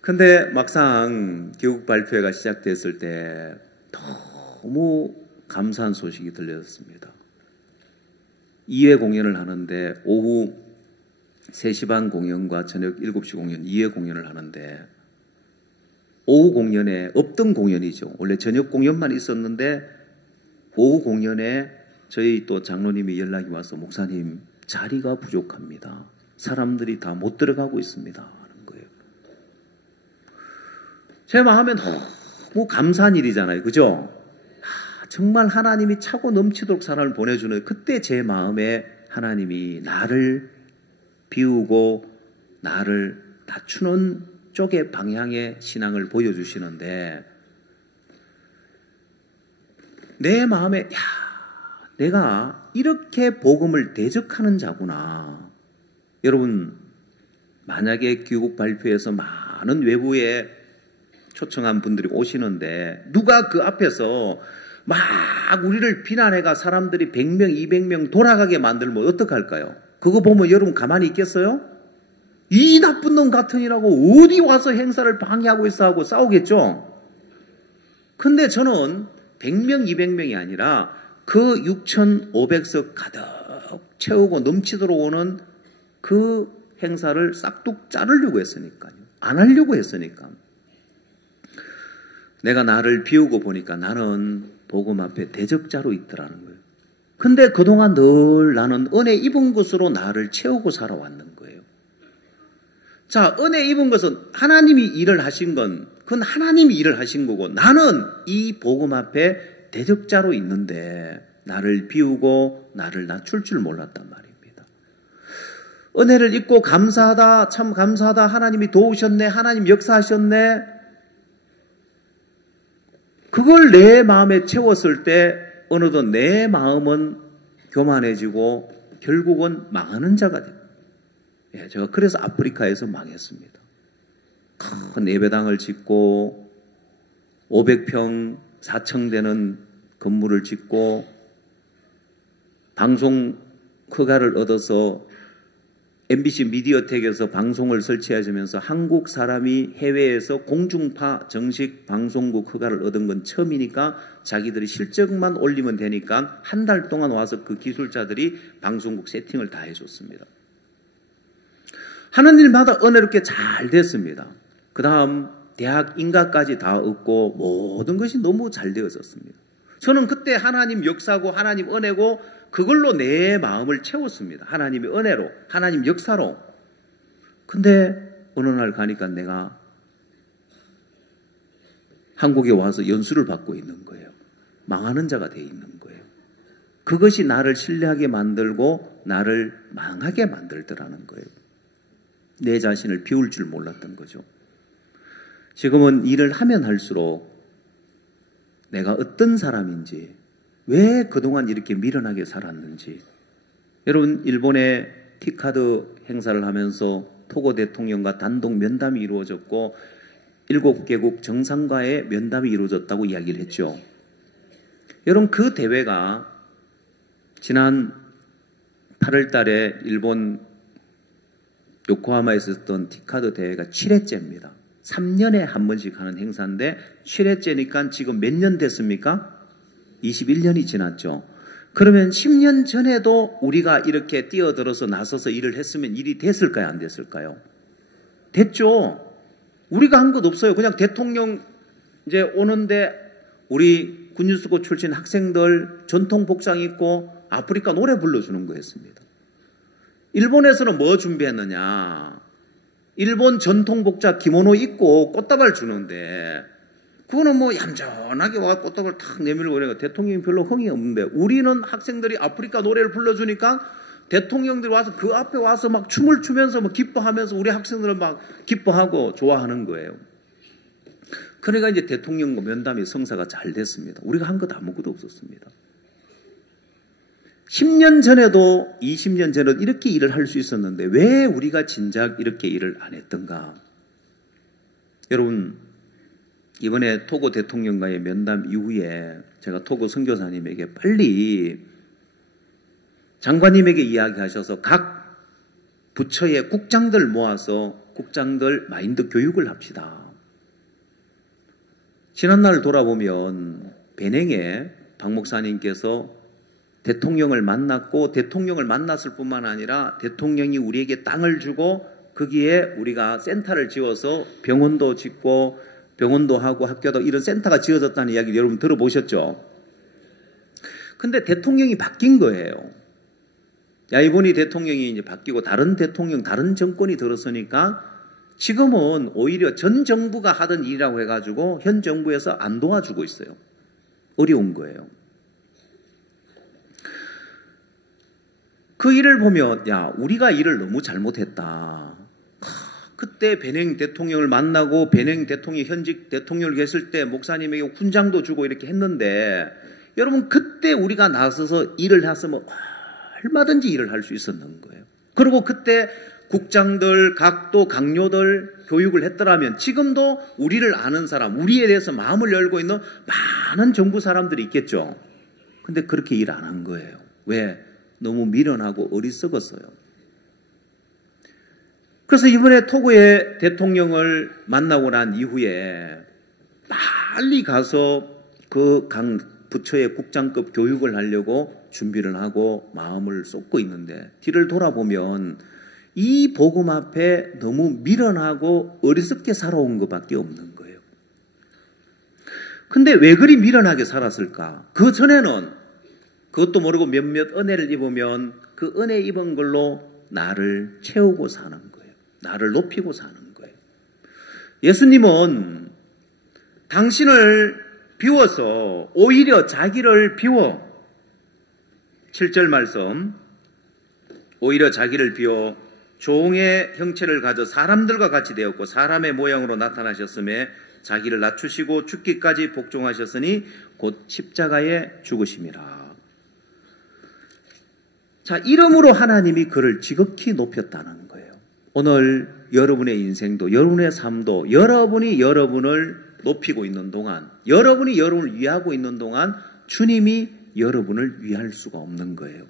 근데 막상 개국 발표회가 시작됐을 때 너무 감사한 소식이 들렸습니다. 2회 공연을 하는데 오후 3시 반 공연과 저녁 7시 공연 2회 공연을 하는데 오후 공연에 없던 공연이죠. 원래 저녁 공연만 있었는데 오후 공연에 저희 또 장로님이 연락이 와서 목사님 자리가 부족합니다. 사람들이 다 못 들어가고 있습니다. 하는 거예요. 제 마음에 너무 감사한 일이잖아요. 그죠? 정말 하나님이 차고 넘치도록 사람을 보내주는 그때 제 마음에 하나님이 나를 비우고 나를 낮추는 쪽의 방향의 신앙을 보여주시는데 내 마음에 내가 이렇게 복음을 대적하는 자구나. 여러분 만약에 귀국 발표에서 많은 외부에 초청한 분들이 오시는데 누가 그 앞에서 막 우리를 비난해가 사람들이 100명, 200명 돌아가게 만들면 어떡할까요? 그거 보면 여러분 가만히 있겠어요? 이 나쁜 놈 같으니라고 어디 와서 행사를 방해하고 있어 하고 싸우겠죠? 근데 저는 100명, 200명이 아니라 그 6,500석 가득 채우고 넘치도록 오는 그 행사를 싹둑 자르려고 했으니까요. 안 하려고 했으니까. 내가 나를 비우고 보니까 나는 복음 앞에 대적자로 있더라는 거예요. 근데 그동안 늘 나는 은혜 입은 것으로 나를 채우고 살아왔는 거예요. 자, 은혜 입은 것은 하나님이 일을 하신 건 그건 하나님이 일을 하신 거고 나는 이 복음 앞에 대적자로 있는데 나를 비우고 나를 낮출 줄 몰랐단 말입니다. 은혜를 입고 감사하다, 참 감사하다, 하나님이 도우셨네, 하나님 역사하셨네. 그걸 내 마음에 채웠을 때 어느덧 내 마음은 교만해지고 결국은 망하는 자가 됩니다. 예, 제가 그래서 아프리카에서 망했습니다. 큰 예배당을 짓고 500평 4층 되는 건물을 짓고 방송 허가를 얻어서 MBC 미디어텍에서 방송을 설치해주면서 한국 사람이 해외에서 공중파 정식 방송국 허가를 얻은 건 처음이니까 자기들이 실적만 올리면 되니까 한 달 동안 와서 그 기술자들이 방송국 세팅을 다 해줬습니다. 하는 일마다 은혜롭게 잘 됐습니다. 그 다음 대학 인가까지 다 얻고 모든 것이 너무 잘 되어졌습니다. 저는 그때 하나님 역사고 하나님 은혜고 그걸로 내 마음을 채웠습니다. 하나님의 은혜로, 하나님 역사로. 근데 어느 날 가니까 내가 한국에 와서 연수를 받고 있는 거예요. 망하는 자가 돼 있는 거예요. 그것이 나를 신뢰하게 만들고 나를 망하게 만들더라는 거예요. 내 자신을 비울 줄 몰랐던 거죠. 지금은 일을 하면 할수록 내가 어떤 사람인지, 왜 그동안 이렇게 미련하게 살았는지. 여러분, 일본의 티카드 행사를 하면서 토고 대통령과 단독 면담이 이루어졌고 7개국 정상과의 면담이 이루어졌다고 이야기를 했죠. 여러분, 그 대회가 지난 8월 달에 일본 요코하마에서 있었던 티카드 대회가 7회째입니다. 3년에 한 번씩 하는 행사인데 7회째니까 지금 몇 년 됐습니까? 21년이 지났죠. 그러면 10년 전에도 우리가 이렇게 뛰어들어서 나서서 일을 했으면 일이 됐을까요? 안 됐을까요? 됐죠. 우리가 한 것 없어요. 그냥 대통령 이제 오는데 우리 군인수고 출신 학생들 전통 복장 입고 아프리카 노래 불러주는 거였습니다. 일본에서는 뭐 준비했느냐. 일본 전통 복장 기모노 입고 꽃다발 주는데 그거는 뭐 얌전하게 와 꽃다발 탁 내밀고 그러니까 대통령이 별로 흥이 없는데 우리는 학생들이 아프리카 노래를 불러주니까 대통령들이 와서 그 앞에 와서 막 춤을 추면서 막 기뻐하면서 우리 학생들은 막 기뻐하고 좋아하는 거예요. 그러니까 이제 대통령과 면담이 성사가 잘 됐습니다. 우리가 한 것 아무것도 없었습니다. 10년 전에도 20년 전에도 이렇게 일을 할 수 있었는데 왜 우리가 진작 이렇게 일을 안 했던가? 여러분, 이번에 토고 대통령과의 면담 이후에 제가 토고 선교사님에게 빨리 장관님에게 이야기하셔서 각 부처의 국장들 모아서 국장들 마인드 교육을 합시다. 지난날 돌아보면 배냉에 박 목사님께서 대통령을 만났고 대통령을 만났을 뿐만 아니라 대통령이 우리에게 땅을 주고 거기에 우리가 센터를 지어서 병원도 짓고 병원도 하고 학교도 이런 센터가 지어졌다는 이야기를 여러분 들어보셨죠? 근데 대통령이 바뀐 거예요. 야, 이번이 대통령이 이제 바뀌고 다른 대통령, 다른 정권이 들었으니까 지금은 오히려 전 정부가 하던 일이라고 해가지고 현 정부에서 안 도와주고 있어요. 어려운 거예요. 그 일을 보면 야, 우리가 일을 너무 잘못했다. 그때 배냉 대통령을 만나고 배냉 대통령이 현직 대통령을 계실 때 목사님에게 훈장도 주고 이렇게 했는데 여러분 그때 우리가 나서서 일을 했으면 얼마든지 일을 할 수 있었는 거예요. 그리고 그때 국장들, 각도, 강요들 교육을 했더라면 지금도 우리를 아는 사람, 우리에 대해서 마음을 열고 있는 많은 정부 사람들이 있겠죠. 근데 그렇게 일 안 한 거예요. 왜? 너무 미련하고 어리석었어요. 그래서 이번에 토고의 대통령을 만나고 난 이후에 빨리 가서 그 각 부처의 국장급 교육을 하려고 준비를 하고 마음을 쏟고 있는데 뒤를 돌아보면 이 복음 앞에 너무 미련하고 어리석게 살아온 것밖에 없는 거예요. 근데 왜 그리 미련하게 살았을까? 그 전에는 그것도 모르고 몇몇 은혜를 입으면 그 은혜 입은 걸로 나를 채우고 사는 거예요. 나를 높이고 사는 거예요. 예수님은 당신을 비워서 오히려 자기를 비워 7절 말씀 오히려 자기를 비워 종의 형체를 가져 사람들과 같이 되었고 사람의 모양으로 나타나셨음에 자기를 낮추시고 죽기까지 복종하셨으니 곧 십자가에 죽으심이라. 자, 이름으로 하나님이 그를 지극히 높였다는 거예요. 오늘 여러분의 인생도 여러분의 삶도 여러분이 여러분을 높이고 있는 동안 여러분이 여러분을 위하고 있는 동안 주님이 여러분을 위할 수가 없는 거예요.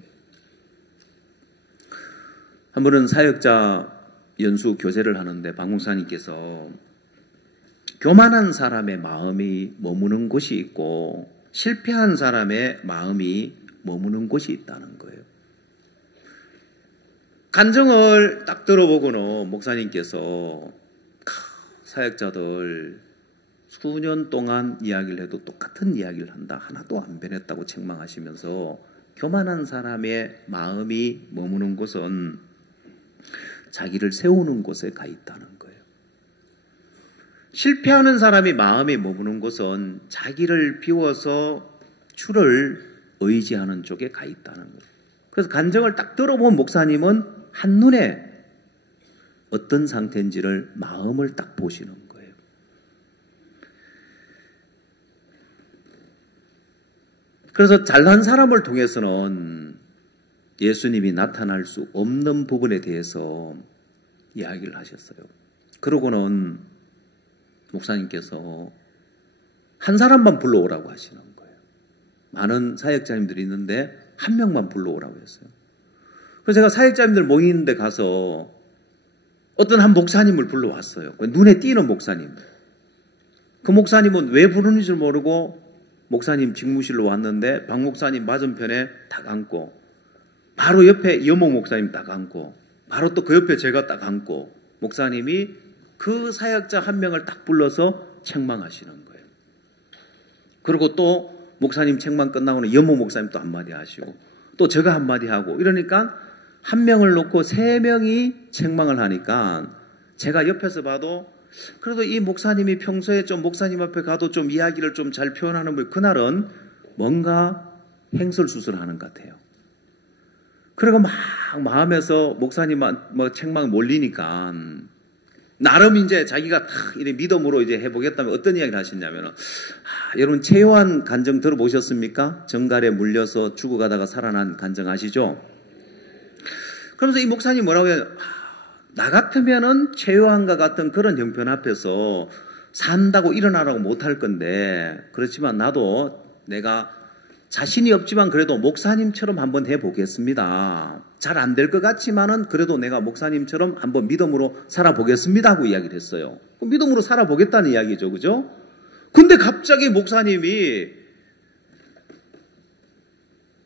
한 번은 사역자 연수 교제를 하는데 박 목사님께서 교만한 사람의 마음이 머무는 곳이 있고 실패한 사람의 마음이 머무는 곳이 있다는 거예요. 간증을 딱 들어보고는 목사님께서 사역자들 수년 동안 이야기를 해도 똑같은 이야기를 한다. 하나도 안 변했다고 책망하시면서 교만한 사람의 마음이 머무는 곳은 자기를 세우는 곳에 가 있다는 거예요. 실패하는 사람이 마음이 머무는 곳은 자기를 비워서 주를 의지하는 쪽에 가 있다는 거예요. 그래서 간증을 딱 들어본 목사님은 한눈에 어떤 상태인지를 마음을 딱 보시는 거예요. 그래서 잘난 사람을 통해서는 예수님이 나타날 수 없는 부분에 대해서 이야기를 하셨어요. 그러고는 목사님께서 한 사람만 불러오라고 하시는 거예요. 많은 사역자님들이 있는데 한 명만 불러오라고 했어요. 그래서 제가 사역자님들 모이는 데 가서 어떤 한 목사님을 불러왔어요. 눈에 띄는 목사님. 그 목사님은 왜 부르는지 모르고 목사님 직무실로 왔는데 박 목사님 맞은편에 딱 앉고 바로 옆에 여모 목사님 딱 앉고 바로 또 그 옆에 제가 딱 앉고 목사님이 그 사역자 한 명을 딱 불러서 책망하시는 거예요. 그리고 또 목사님 책망 끝나고는 여모 목사님 또 한마디 하시고 또 제가 한마디 하고 이러니까 한 명을 놓고 세 명이 책망을 하니까 제가 옆에서 봐도 그래도 이 목사님이 평소에 좀 목사님 앞에 가도 좀 이야기를 좀 잘 표현하는 분 그날은 뭔가 행설수설하는 것 같아요. 그리고 막 마음에서 목사님 뭐 책망 몰리니까 나름 이제 자기가 이렇게 믿음으로 이제 해보겠다면 어떤 이야기를 하셨냐면 여러분 최요한 간증 들어보셨습니까? 정갈에 물려서 죽어가다가 살아난 간증 아시죠? 그러면서 이 목사님 뭐라고 해요? 나 같으면은 최요한과 같은 그런 형편 앞에서 산다고 일어나라고 못할 건데 그렇지만 나도 내가 자신이 없지만 그래도 목사님처럼 한번 해보겠습니다. 잘 안 될 것 같지만은 그래도 내가 목사님처럼 한번 믿음으로 살아보겠습니다 하고 이야기를 했어요. 믿음으로 살아보겠다는 이야기죠. 그죠? 근데 갑자기 목사님이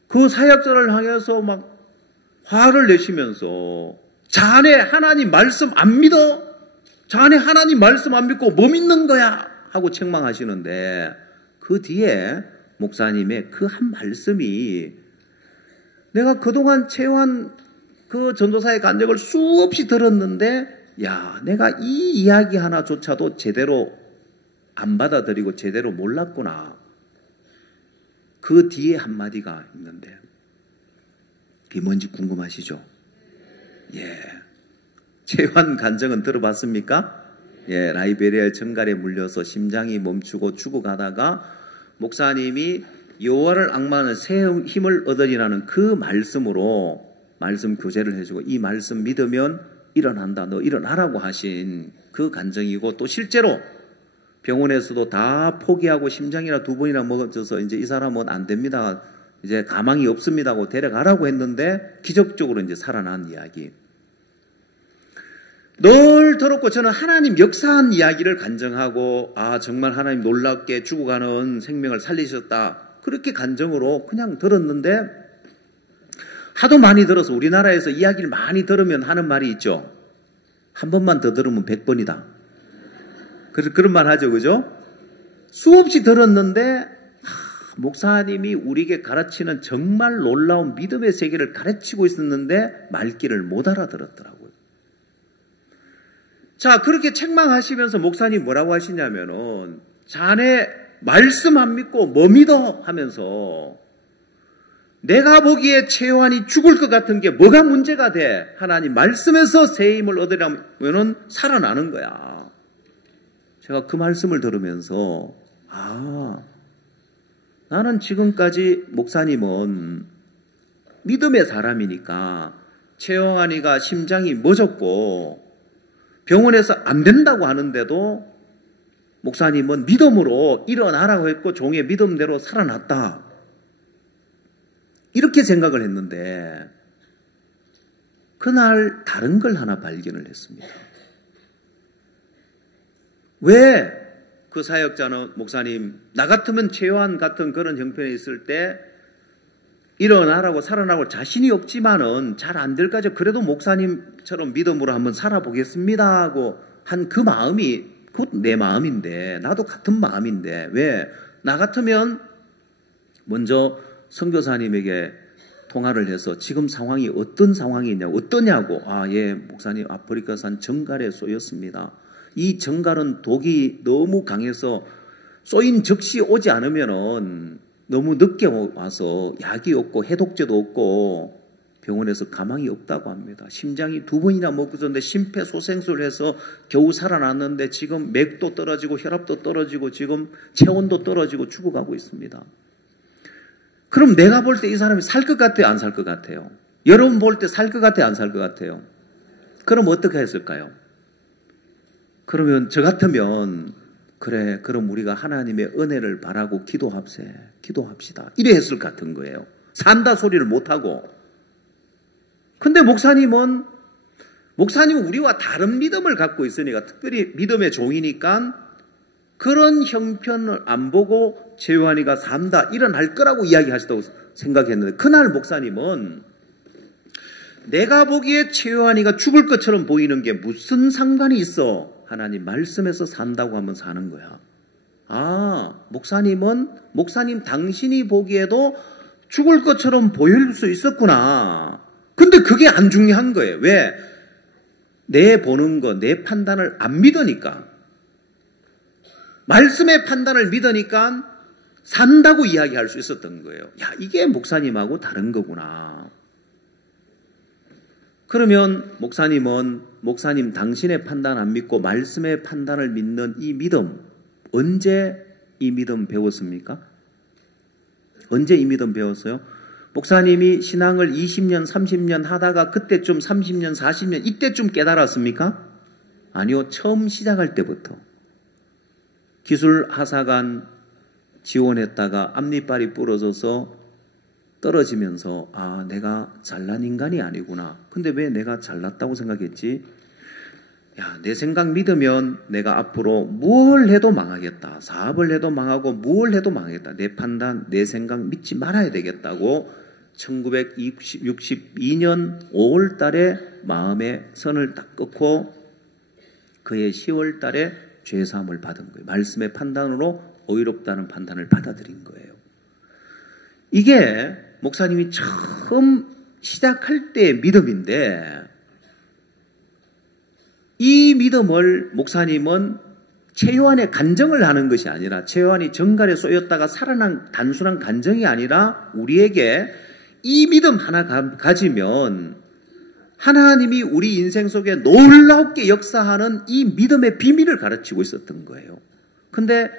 그 사역자를 향해서 막 화를 내시면서 자네 하나님 말씀 안 믿어? 자네 하나님 말씀 안 믿고 뭐 믿는 거야? 하고 책망하시는데 그 뒤에 목사님의 그 한 말씀이 내가 그동안 체험한 그 전도사의 간증을 수없이 들었는데 야, 내가 이 이야기 하나조차도 제대로 안 받아들이고 제대로 몰랐구나. 그 뒤에 한마디가 있는데 그게 뭔지 궁금하시죠? 예. 체환 간증은 들어봤습니까? 예, 라이베리아의 정갈에 물려서 심장이 멈추고 죽어가다가 목사님이 여호와를 앙망하는 새 힘을 얻으리라는 그 말씀으로 말씀 교제를 해주고 이 말씀 믿으면 일어난다. 너 일어나라고 하신 그 간증이고 또 실제로 병원에서도 다 포기하고 심장이나 2번이나 먹어져서 이제 이 사람은 안 됩니다. 이제 가망이 없습니다 하고 데려가라고 했는데 기적적으로 이제 살아난 이야기. 늘 들었고 저는 하나님 역사한 이야기를 간증하고 아 정말 하나님 놀랍게 죽어가는 생명을 살리셨다. 그렇게 간증으로 그냥 들었는데 하도 많이 들어서 우리나라에서 이야기를 많이 들으면 하는 말이 있죠. 한 번만 더 들으면 100번이다. 그래서 그런 말 하죠. 그죠? 수없이 들었는데 목사님이 우리에게 가르치는 정말 놀라운 믿음의 세계를 가르치고 있었는데 말귀를 못 알아들었더라고요. 자, 그렇게 책망하시면서 목사님 뭐라고 하시냐면은 자네 말씀 안 믿고 뭐 믿어? 하면서 내가 보기에 최요한이 죽을 것 같은 게 뭐가 문제가 돼? 하나님 말씀에서 새 힘을 얻으려면은 살아나는 거야. 제가 그 말씀을 들으면서 나는 지금까지 목사님은 믿음의 사람이니까 최영환이가 심장이 멎었고 병원에서 안 된다고 하는데도 목사님은 믿음으로 일어나라고 했고 종의 믿음대로 살아났다. 이렇게 생각을 했는데 그날 다른 걸 하나 발견을 했습니다. 왜 그 사역자는 목사님 나 같으면 최요한 같은 그런 형편에 있을 때 일어나라고 살아나고 자신이 없지만은 잘 안 될 까지 그래도 목사님처럼 믿음으로 한번 살아보겠습니다 하고 한 그 마음이 곧 내 마음인데 나도 같은 마음인데 왜 나 같으면 먼저 선교사님에게 통화를 해서 지금 상황이 어떤 상황이냐고 어떠냐고 예 목사님 아프리카산 정갈에 쏘였습니다. 이 정갈은 독이 너무 강해서 쏘인 즉시 오지 않으면은 너무 늦게 와서 약이 없고 해독제도 없고 병원에서 가망이 없다고 합니다. 심장이 2번이나 먹고졌는데 심폐소생술을 해서 겨우 살아났는데 지금 맥도 떨어지고 혈압도 떨어지고 지금 체온도 떨어지고 죽어가고 있습니다. 그럼 내가 볼 때 이 사람이 살 것 같아요? 안 살 것 같아요? 여러분 볼 때 살 것 같아요? 안 살 것 같아요? 그럼 어떻게 했을까요? 그러면 저 같으면 그래 그럼 우리가 하나님의 은혜를 바라고 기도합시다. 이래 했을 것 같은 거예요. 산다 소리를 못하고. 근데 목사님은 우리와 다른 믿음을 갖고 있으니까 특별히 믿음의 종이니까 그런 형편을 안 보고 최요한이가 산다 일어날 거라고 이야기하시다고 생각했는데 그날 목사님은 내가 보기에 최요한이가 죽을 것처럼 보이는 게 무슨 상관이 있어? 하나님 말씀에서 산다고 하면 사는 거야. 목사님 당신이 보기에도 죽을 것처럼 보일 수 있었구나. 근데 그게 안 중요한 거예요. 왜? 내 보는 거, 내 판단을 안 믿으니까. 말씀의 판단을 믿으니까 산다고 이야기할 수 있었던 거예요. 야, 이게 목사님하고 다른 거구나. 그러면 목사님 당신의 판단 안 믿고 말씀의 판단을 믿는 이 믿음, 언제 이 믿음 배웠습니까? 언제 이 믿음 배웠어요? 목사님이 신앙을 20년, 30년 하다가 그때쯤 30년, 40년 이때쯤 깨달았습니까? 아니요. 처음 시작할 때부터. 기술 하사관 지원했다가 앞니빨이 부러져서 떨어지면서 아, 내가 잘난 인간이 아니구나. 근데 왜 내가 잘났다고 생각했지? 야, 내 생각 믿으면 내가 앞으로 뭘 해도 망하겠다. 사업을 해도 망하고 뭘 해도 망하겠다. 내 판단, 내 생각 믿지 말아야 되겠다고 1962년 5월 달에 마음의 선을 딱 끊고 그해 10월 달에 죄사함을 받은 거예요. 말씀의 판단으로 의롭다는 판단을 받아들인 거예요. 이게 목사님이 처음 시작할 때의 믿음인데 이 믿음을 목사님은 최요한의 간증을 하는 것이 아니라 최요한이 정갈에 쏘였다가 살아난 단순한 간증이 아니라 우리에게 이 믿음 하나 가지면 하나님이 우리 인생 속에 놀랍게 역사하는 이 믿음의 비밀을 가르치고 있었던 거예요. 근데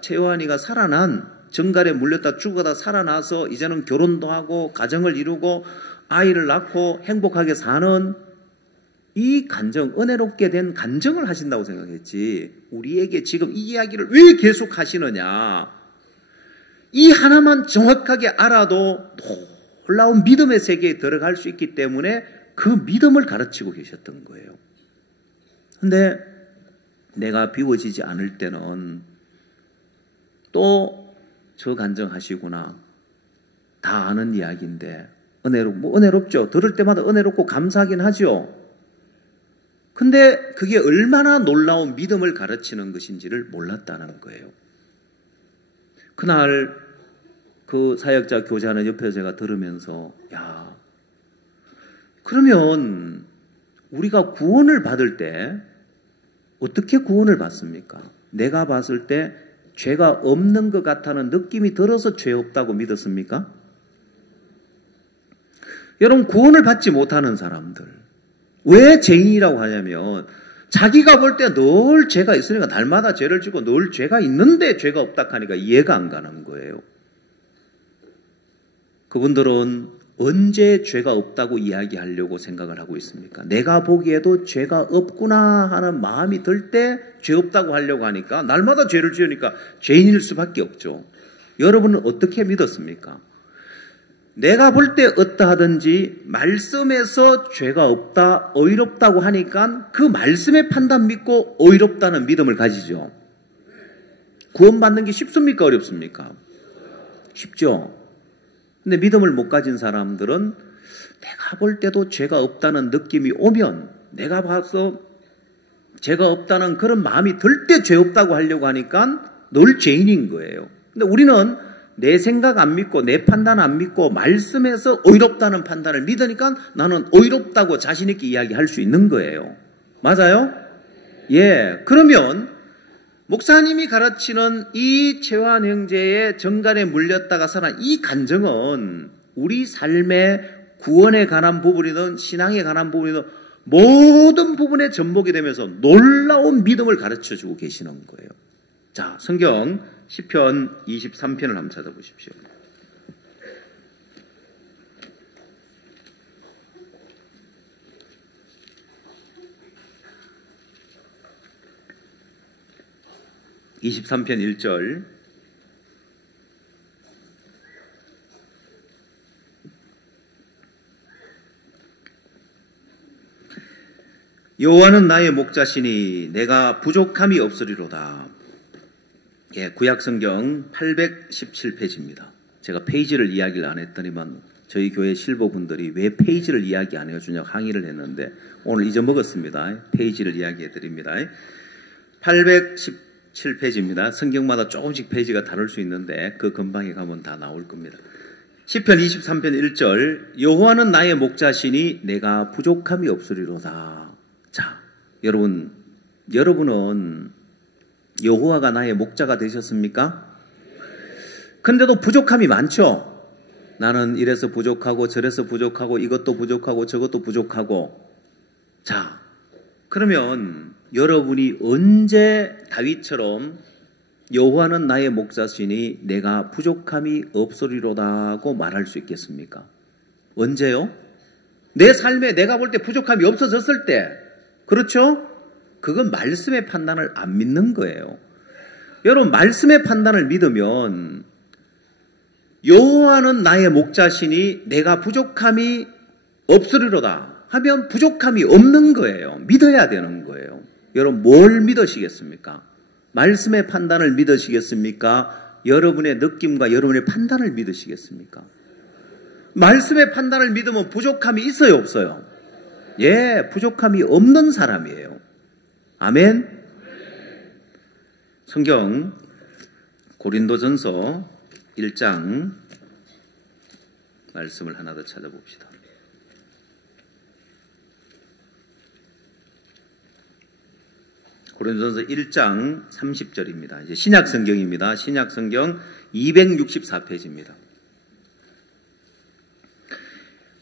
최요한이가 살아난 정갈에 물렸다 죽어다 살아나서 이제는 결혼도 하고 가정을 이루고 아이를 낳고 행복하게 사는 이 간증, 은혜롭게 된 간증을 하신다고 생각했지 우리에게 지금 이 이야기를 왜 계속 하시느냐. 이 하나만 정확하게 알아도 놀라운 믿음의 세계에 들어갈 수 있기 때문에 그 믿음을 가르치고 계셨던 거예요. 근데 내가 비워지지 않을 때는 또 저 간증하시구나. 다 아는 이야기인데 은혜롭죠. 들을 때마다 은혜롭고 감사하긴 하죠. 근데 그게 얼마나 놀라운 믿음을 가르치는 것인지를 몰랐다는 거예요. 그날 그 사역자 교제하는 옆에서 제가 들으면서 야, 그러면 우리가 구원을 받을 때 어떻게 구원을 받습니까? 내가 봤을 때 죄가 없는 것 같다는 느낌이 들어서 죄 없다고 믿었습니까? 여러분, 구원을 받지 못하는 사람들 왜 죄인이라고 하냐면 자기가 볼 때 늘 죄가 있으니까 날마다 죄를 지고 늘 죄가 있는데 죄가 없다 하니까 이해가 안 가는 거예요. 그분들은 언제 죄가 없다고 이야기하려고 생각을 하고 있습니까? 내가 보기에도 죄가 없구나 하는 마음이 들 때 죄 없다고 하려고 하니까 날마다 죄를 지으니까 죄인일 수밖에 없죠. 여러분은 어떻게 믿었습니까? 내가 볼 때 어떠하든지 말씀에서 죄가 없다, 의롭다고 하니까 그 말씀의 판단 믿고 의롭다는 믿음을 가지죠. 구원받는 게 쉽습니까? 어렵습니까? 쉽죠. 근데 믿음을 못 가진 사람들은 내가 볼 때도 죄가 없다는 느낌이 오면 내가 봐서 죄가 없다는 그런 마음이 들 때 죄 없다고 하려고 하니까 늘 죄인인 거예요. 근데 우리는 내 생각 안 믿고 내 판단 안 믿고 말씀에서 의롭다는 판단을 믿으니까 나는 의롭다고 자신 있게 이야기할 수 있는 거예요. 맞아요? 예. 그러면 목사님이 가르치는 이 최요한 형제의 정갈에 물렸다가 살아난 이 간증은 우리 삶의 구원에 관한 부분이든 신앙에 관한 부분이든 모든 부분에 접목이 되면서 놀라운 믿음을 가르쳐주고 계시는 거예요. 자, 성경 시편 23편을 한번 찾아보십시오. (23편) 1절 여호와는 나의 목자시니 내가 부족함이 없으리로다. 예, 구약성경 817페이지입니다. 제가 페이지를 이야기를 안 했더니만 저희 교회 실보분들이 왜 페이지를 이야기 안 해주냐고 항의를 했는데 오늘 잊어먹었습니다. 페이지를 이야기해 드립니다. 817페이지입니다. 성경마다 조금씩 페이지가 다를 수 있는데 그 근방에 가면 다 나올 겁니다. 시편 23편 1절 여호와는 나의 목자시니 내가 부족함이 없으리로다. 자, 여러분은 여호와가 나의 목자가 되셨습니까? 근데도 부족함이 많죠? 나는 이래서 부족하고 저래서 부족하고 이것도 부족하고 저것도 부족하고. 자, 그러면 여러분이 언제 다윗처럼 여호와는 나의 목자시니 내가 부족함이 없으리로다고 말할 수 있겠습니까? 언제요? 내 삶에 내가 볼 때 부족함이 없어졌을 때. 그렇죠? 그건 말씀의 판단을 안 믿는 거예요. 여러분, 말씀의 판단을 믿으면 여호와는 나의 목자시니 내가 부족함이 없으리로다 하면 부족함이 없는 거예요. 믿어야 되는 거예요. 여러분 뭘 믿으시겠습니까? 말씀의 판단을 믿으시겠습니까? 여러분의 느낌과 여러분의 판단을 믿으시겠습니까? 말씀의 판단을 믿으면 부족함이 있어요, 없어요? 예, 부족함이 없는 사람이에요. 아멘. 성경 고린도전서 1장 말씀을 하나 더 찾아봅시다. 고린도전서 1장 30절입니다. 이제 신약 성경입니다. 신약 성경 264페이지입니다.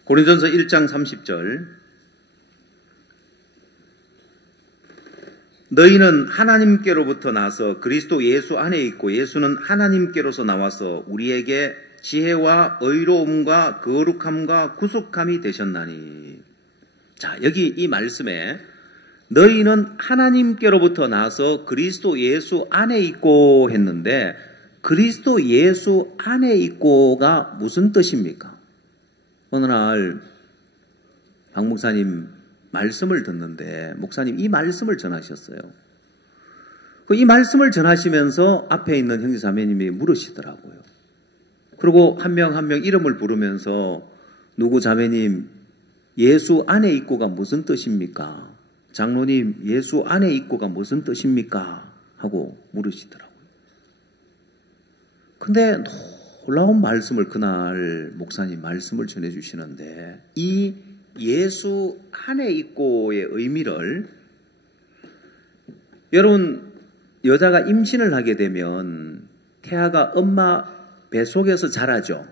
고린도전서 1장 30절. 너희는 하나님께로부터 나서 그리스도 예수 안에 있고 예수는 하나님께로서 나와서 우리에게 지혜와 의로움과 거룩함과 구속함이 되셨나니. 자, 여기 이 말씀에 너희는 하나님께로부터 나서 그리스도 예수 안에 있고 했는데 그리스도 예수 안에 있고가 무슨 뜻입니까? 어느 날 박 목사님 말씀을 듣는데 목사님 이 말씀을 전하셨어요. 이 말씀을 전하시면서 앞에 있는 형제자매님이 물으시더라고요. 그리고 한 명 한 명 이름을 부르면서 누구 자매님 예수 안에 있고가 무슨 뜻입니까? 장로님 예수 안에 있고가 무슨 뜻입니까? 하고 물으시더라고요. 근데 놀라운 말씀을 그날 목사님 말씀을 전해주시는데 이 예수 안에 있고의 의미를 여러분 여자가 임신을 하게 되면 태아가 엄마 뱃속에서 자라죠.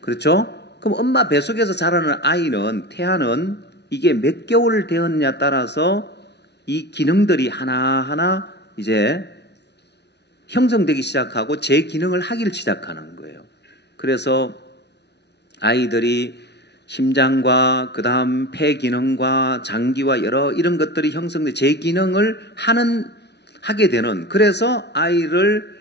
그렇죠? 그럼 엄마 뱃속에서 자라는 아이는 태아는 이게 몇 개월 되었냐 따라서 이 기능들이 하나하나 이제 형성되기 시작하고 제 기능을 하기를 시작하는 거예요. 그래서 아이들이 심장과 그 다음 폐 기능과 장기와 여러 이런 것들이 형성돼 제 기능을 하게 되는 그래서 아이를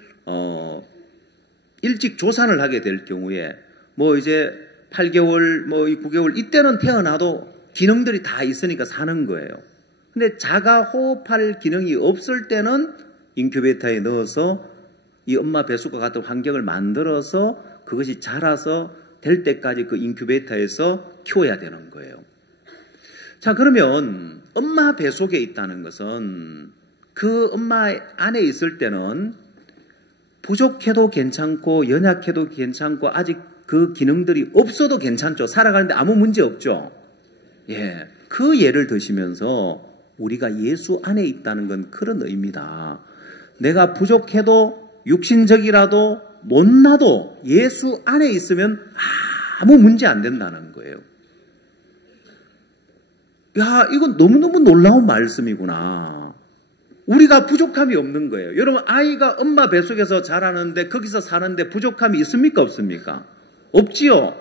일찍 조산을 하게 될 경우에 뭐 이제 8개월 뭐 9개월 이때는 태어나도 기능들이 다 있으니까 사는 거예요. 근데 자가 호흡할 기능이 없을 때는 인큐베이터에 넣어서 이 엄마 뱃속과 같은 환경을 만들어서 그것이 자라서 될 때까지 그 인큐베이터에서 키워야 되는 거예요. 자, 그러면 엄마 뱃속에 있다는 것은 그 엄마 안에 있을 때는 부족해도 괜찮고 연약해도 괜찮고 아직 그 기능들이 없어도 괜찮죠. 살아가는데 아무 문제 없죠. 예, 그 예를 드시면서 우리가 예수 안에 있다는 건 그런 의미다. 내가 부족해도 육신적이라도 못나도 예수 안에 있으면 아무 문제 안 된다는 거예요. 야, 이건 너무너무 놀라운 말씀이구나. 우리가 부족함이 없는 거예요. 여러분, 아이가 엄마 뱃속에서 자라는데 거기서 사는데 부족함이 있습니까? 없습니까? 없지요.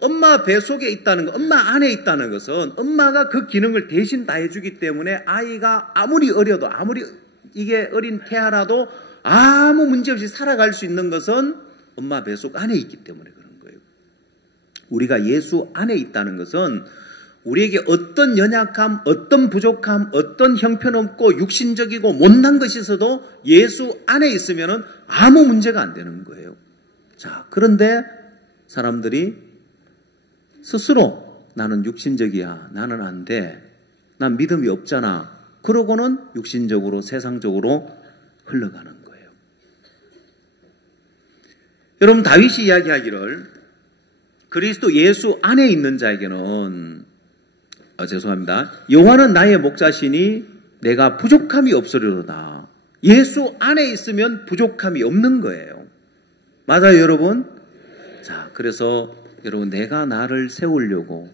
엄마 뱃속에 있다는 것, 엄마 안에 있다는 것은 엄마가 그 기능을 대신 다 해주기 때문에 아이가 아무리 어려도 아무리 이게 어린 태아라도 아무 문제 없이 살아갈 수 있는 것은 엄마 뱃속 안에 있기 때문에 그런 거예요. 우리가 예수 안에 있다는 것은 우리에게 어떤 연약함, 어떤 부족함, 어떤 형편없고 육신적이고 못난 것이 있어도 예수 안에 있으면 아무 문제가 안 되는 거예요. 자, 그런데 사람들이 스스로 나는 육신적이야, 나는 안 돼, 난 믿음이 없잖아, 그러고는 육신적으로 세상적으로 흘러가는 거예요. 여러분, 다윗이 이야기하기를 그리스도 예수 안에 있는 자에게는 죄송합니다. 여호와는 나의 목자시니 내가 부족함이 없으리로다. 예수 안에 있으면 부족함이 없는 거예요. 맞아요, 여러분? 자, 그래서 여러분, 내가 나를 세우려고,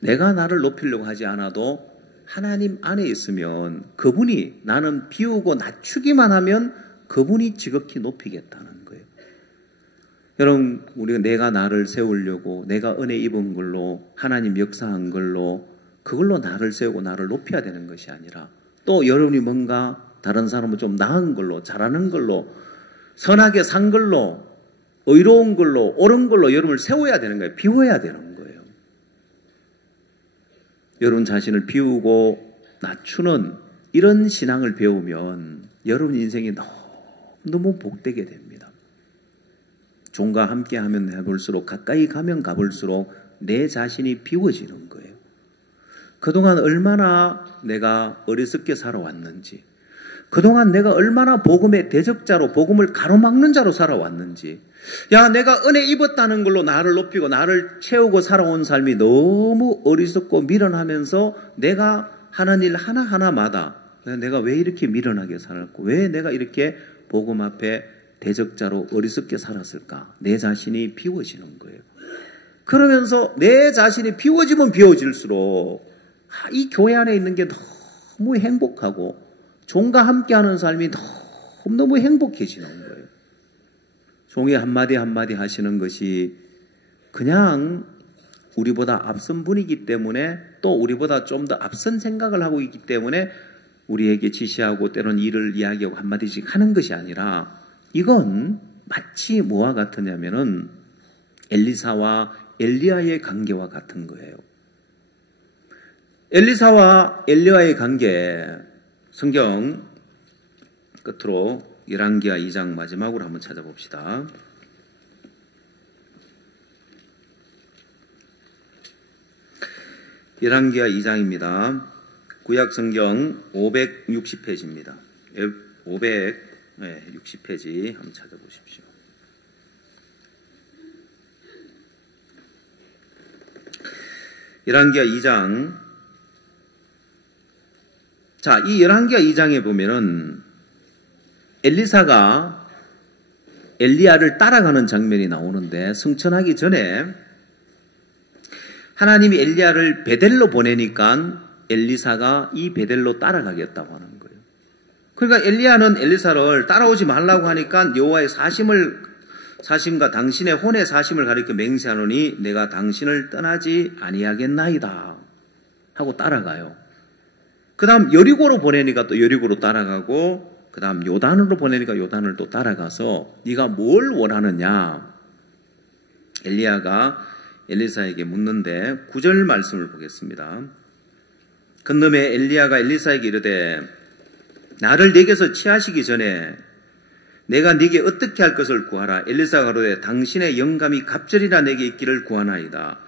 내가 나를 높이려고 하지 않아도 하나님 안에 있으면 그분이 나는 비우고 낮추기만 하면 그분이 지극히 높이겠다는 거예요. 여러분, 우리가 내가 나를 세우려고 내가 은혜 입은 걸로 하나님 역사한 걸로 그걸로 나를 세우고 나를 높여야 되는 것이 아니라 또 여러분이 뭔가 다른 사람은 좀 나은 걸로 잘하는 걸로 선하게 산 걸로 의로운 걸로, 옳은 걸로 여러분을 세워야 되는 거예요. 비워야 되는 거예요. 여러분 자신을 비우고 낮추는 이런 신앙을 배우면 여러분 인생이 너무 복되게 됩니다. 종과 함께 하면 해볼수록, 가까이 가면 가볼수록 내 자신이 비워지는 거예요. 그동안 얼마나 내가 어리석게 살아왔는지, 그동안 내가 얼마나 복음의 대적자로, 복음을 가로막는 자로 살아왔는지, 야, 내가 은혜 입었다는 걸로 나를 높이고 나를 채우고 살아온 삶이 너무 어리석고 미련하면서 내가 하는 일 하나하나마다 내가 왜 이렇게 미련하게 살았고, 왜 내가 이렇게 복음 앞에 대적자로 어리석게 살았을까? 내 자신이 비워지는 거예요. 그러면서 내 자신이 비워지면 비워질수록 이 교회 안에 있는 게 너무 행복하고 종과 함께하는 삶이 너무 행복해지는 거예요. 종이 한마디 한마디 하시는 것이 그냥 우리보다 앞선 분이기 때문에, 또 우리보다 좀 더 앞선 생각을 하고 있기 때문에 우리에게 지시하고 때로는 일을 이야기하고 한마디씩 하는 것이 아니라, 이건 마치 뭐와 같으냐면은 엘리사와 엘리야의 관계와 같은 거예요. 엘리사와 엘리야의 관계, 성경 끝으로 열왕기하 2장 마지막으로 한번 찾아봅시다. 열왕기하 2장입니다. 구약 성경 560페이지입니다. 560페이지 한번 찾아보십시오. 열왕기하 2장. 자, 이 열왕기하 2장에 보면은 엘리사가 엘리야를 따라가는 장면이 나오는데, 승천하기 전에 하나님이 엘리야를 베델로 보내니까 엘리사가 이 베델로 따라가겠다고 하는 거예요. 그러니까 엘리야는 엘리사를 따라오지 말라고 하니까 여호와의 사심과 당신의 혼의 사심을 가리켜 맹세하노니 내가 당신을 떠나지 아니하겠나이다 하고 따라가요. 그 다음 여리고로 보내니까 또 여리고로 따라가고, 그 다음 요단으로 보내니까 요단을 또 따라가서 네가 뭘 원하느냐, 엘리야가 엘리사에게 묻는데 9절 말씀을 보겠습니다. 그놈의 엘리야가 엘리사에게 이르되 나를 네게서 취하시기 전에 내가 네게 어떻게 할 것을 구하라. 엘리사가 가로되 당신의 영감이 갑절이나 내게 있기를 구하나이다.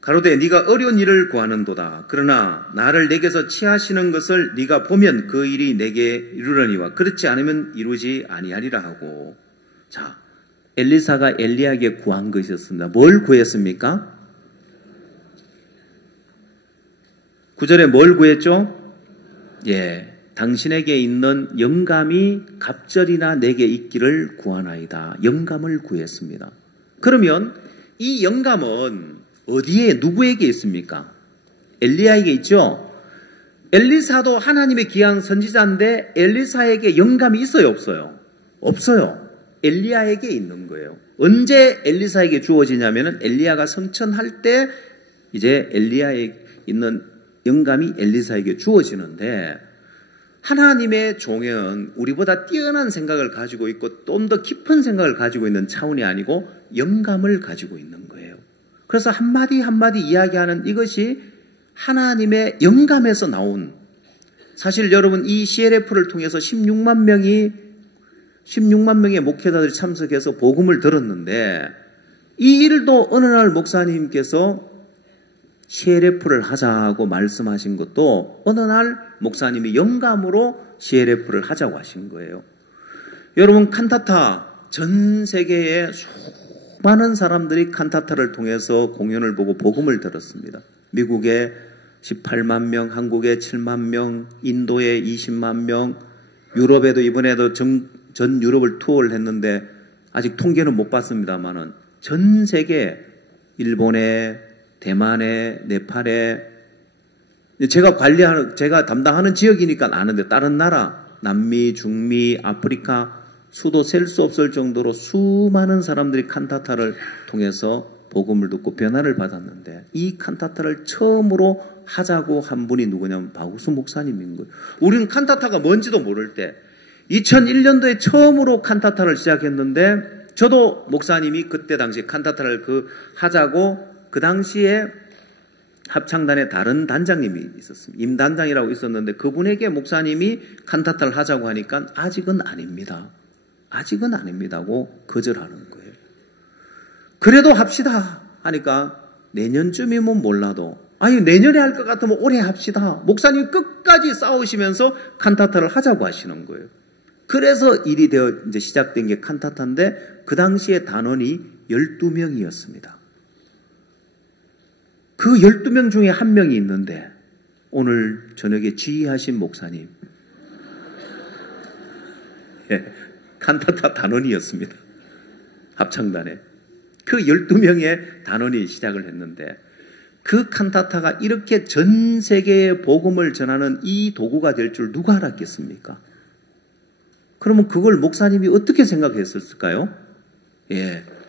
가로되 네가 어려운 일을 구하는도다. 그러나 나를 네게서 취하시는 것을 네가 보면 그 일이 내게 이루려니와 그렇지 않으면 이루지 아니하리라 하고. 자, 엘리사가 엘리야에게 구한 것이었습니다. 뭘 구했습니까? 9절에 뭘 구했죠? 예, 당신에게 있는 영감이 갑절이나 내게 있기를 구하나이다. 영감을 구했습니다. 그러면 이 영감은 어디에, 누구에게 있습니까? 엘리야에게 있죠? 엘리사도 하나님의 귀한 선지자인데 엘리사에게 영감이 있어요, 없어요? 없어요. 엘리야에게 있는 거예요. 언제 엘리사에게 주어지냐면은 엘리야가 성천할 때 이제 엘리야에 있는 영감이 엘리사에게 주어지는데, 하나님의 종은 우리보다 뛰어난 생각을 가지고 있고 좀 더 깊은 생각을 가지고 있는 차원이 아니고 영감을 가지고 있는 거예요. 그래서 한마디 한마디 이야기하는 이것이 하나님의 영감에서 나온, 사실 여러분 이 CLF를 통해서 16만 명의 목회자들이 참석해서 복음을 들었는데, 이 일도 어느 날 목사님께서 CLF를 하자고 말씀하신 것도 어느 날 목사님이 영감으로 CLF를 하자고 하신 거예요. 여러분, 칸타타, 전 세계의 수많은 사람들이 칸타타를 통해서 공연을 보고 복음을 들었습니다. 미국에 18만 명, 한국에 7만 명, 인도에 20만 명, 유럽에도 이번에도 전 유럽을 투어를 했는데 아직 통계는 못 봤습니다만은 전 세계, 일본에, 대만에, 네팔에, 제가 담당하는 지역이니까 아는데 다른 나라, 남미, 중미, 아프리카, 수도 셀 수 없을 정도로 수많은 사람들이 칸타타를 통해서 복음을 듣고 변화를 받았는데, 이 칸타타를 처음으로 하자고 한 분이 누구냐면 박우수 목사님인 거예요. 우리는 칸타타가 뭔지도 모를 때 2001년도에 처음으로 칸타타를 시작했는데 저도 목사님이 그때 당시 칸타타를 하자고 그 당시에 합창단의 다른 단장님이 있었습니다. 임단장이라고 있었는데 그분에게 목사님이 칸타타를 하자고 하니까 아직은 아닙니다. 아직은 아닙니다고 거절하는 거예요. 그래도 합시다 하니까 내년쯤이면 몰라도 아니 내년에 할 것 같으면 올해 합시다. 목사님이 끝까지 싸우시면서 칸타타를 하자고 하시는 거예요. 그래서 일이 되어 이제 시작된 게 칸타타인데 그 당시에 단원이 12명이었습니다. 그 12명 중에 한 명이 있는데 오늘 저녁에 지휘하신 목사님 칸타타 단원이었습니다. 합창단에. 그 12명의 단원이 시작을 했는데 그 칸타타가 이렇게 전 세계에 복음을 전하는 이 도구가 될 줄 누가 알았겠습니까? 그러면 그걸 목사님이 어떻게 생각했을까요?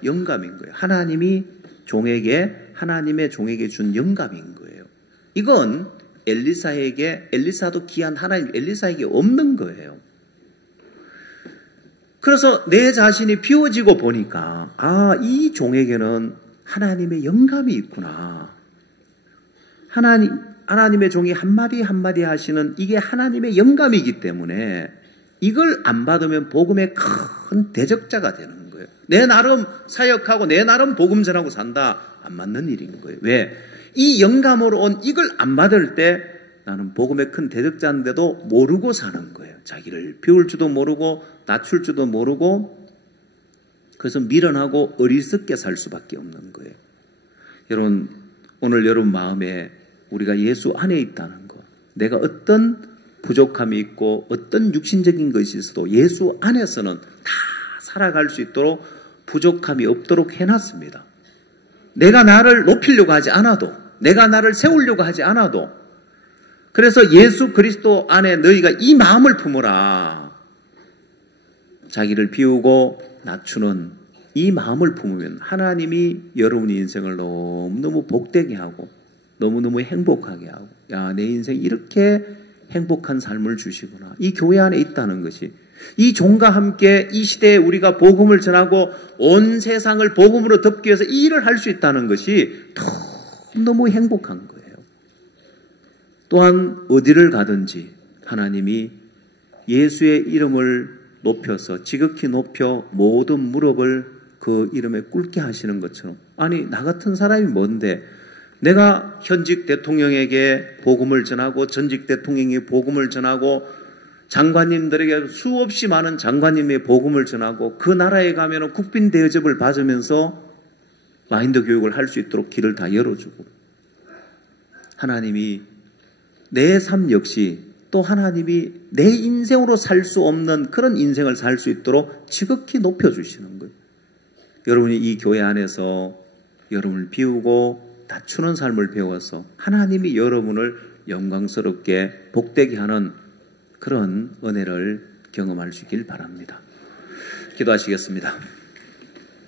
영감인 거예요. 하나님의 종에게 준 영감인 거예요. 이건 엘리사도 귀한 하나님, 엘리사에게 없는 거예요. 그래서 내 자신이 비워지고 보니까 이 종에게는 하나님의 영감이 있구나. 하나님의 종이 한마디 한마디 하시는 이게 하나님의 영감이기 때문에 이걸 안 받으면 복음의 큰 대적자가 되는 거예요. 내 나름 사역하고 내 나름 복음 전하고 산다. 안 맞는 일인 거예요. 왜? 이 영감으로 온 이걸 안 받을 때 나는 복음의 큰 대적자인데도 모르고 사는 거예요. 자기를 비울 줄도 모르고 낮출 줄도 모르고 그래서 미련하고 어리석게 살 수밖에 없는 거예요. 여러분 오늘 여러분 마음에 우리가 예수 안에 있다는 것, 내가 어떤 부족함이 있고 어떤 육신적인 것이 있어도 예수 안에서는 다 살아갈 수 있도록 부족함이 없도록 해놨습니다. 내가 나를 높이려고 하지 않아도, 내가 나를 세우려고 하지 않아도, 그래서 예수 그리스도 안에 너희가 이 마음을 품어라. 자기를 비우고 낮추는 이 마음을 품으면 하나님이 여러분의 인생을 너무너무 복되게 하고 너무너무 행복하게 하고 내 인생 이렇게 행복한 삶을 주시구나. 이 교회 안에 있다는 것이 이 종과 함께 이 시대에 우리가 복음을 전하고 온 세상을 복음으로 덮기 위해서 이 일을 할 수 있다는 것이 너무 행복한 거예요. 또한 어디를 가든지 하나님이 예수의 이름을 높여서 지극히 높여 모든 무릎을 그 이름에 꿇게 하시는 것처럼 아니 나 같은 사람이 뭔데 내가 현직 대통령에게 복음을 전하고 전직 대통령에게 복음을 전하고 장관님들에게 수없이 많은 장관님의 복음을 전하고 그 나라에 가면 국빈 대접을 받으면서 마인드 교육을 할 수 있도록 길을 다 열어주고 하나님이 내 삶 역시 또 하나님이 내 인생으로 살 수 없는 그런 인생을 살 수 있도록 지극히 높여주시는 거예요. 여러분이 이 교회 안에서 여러분을 비우고 낮추는 삶을 배워서 하나님이 여러분을 영광스럽게 복되게 하는 그런 은혜를 경험할 수 있길 바랍니다. 기도하시겠습니다.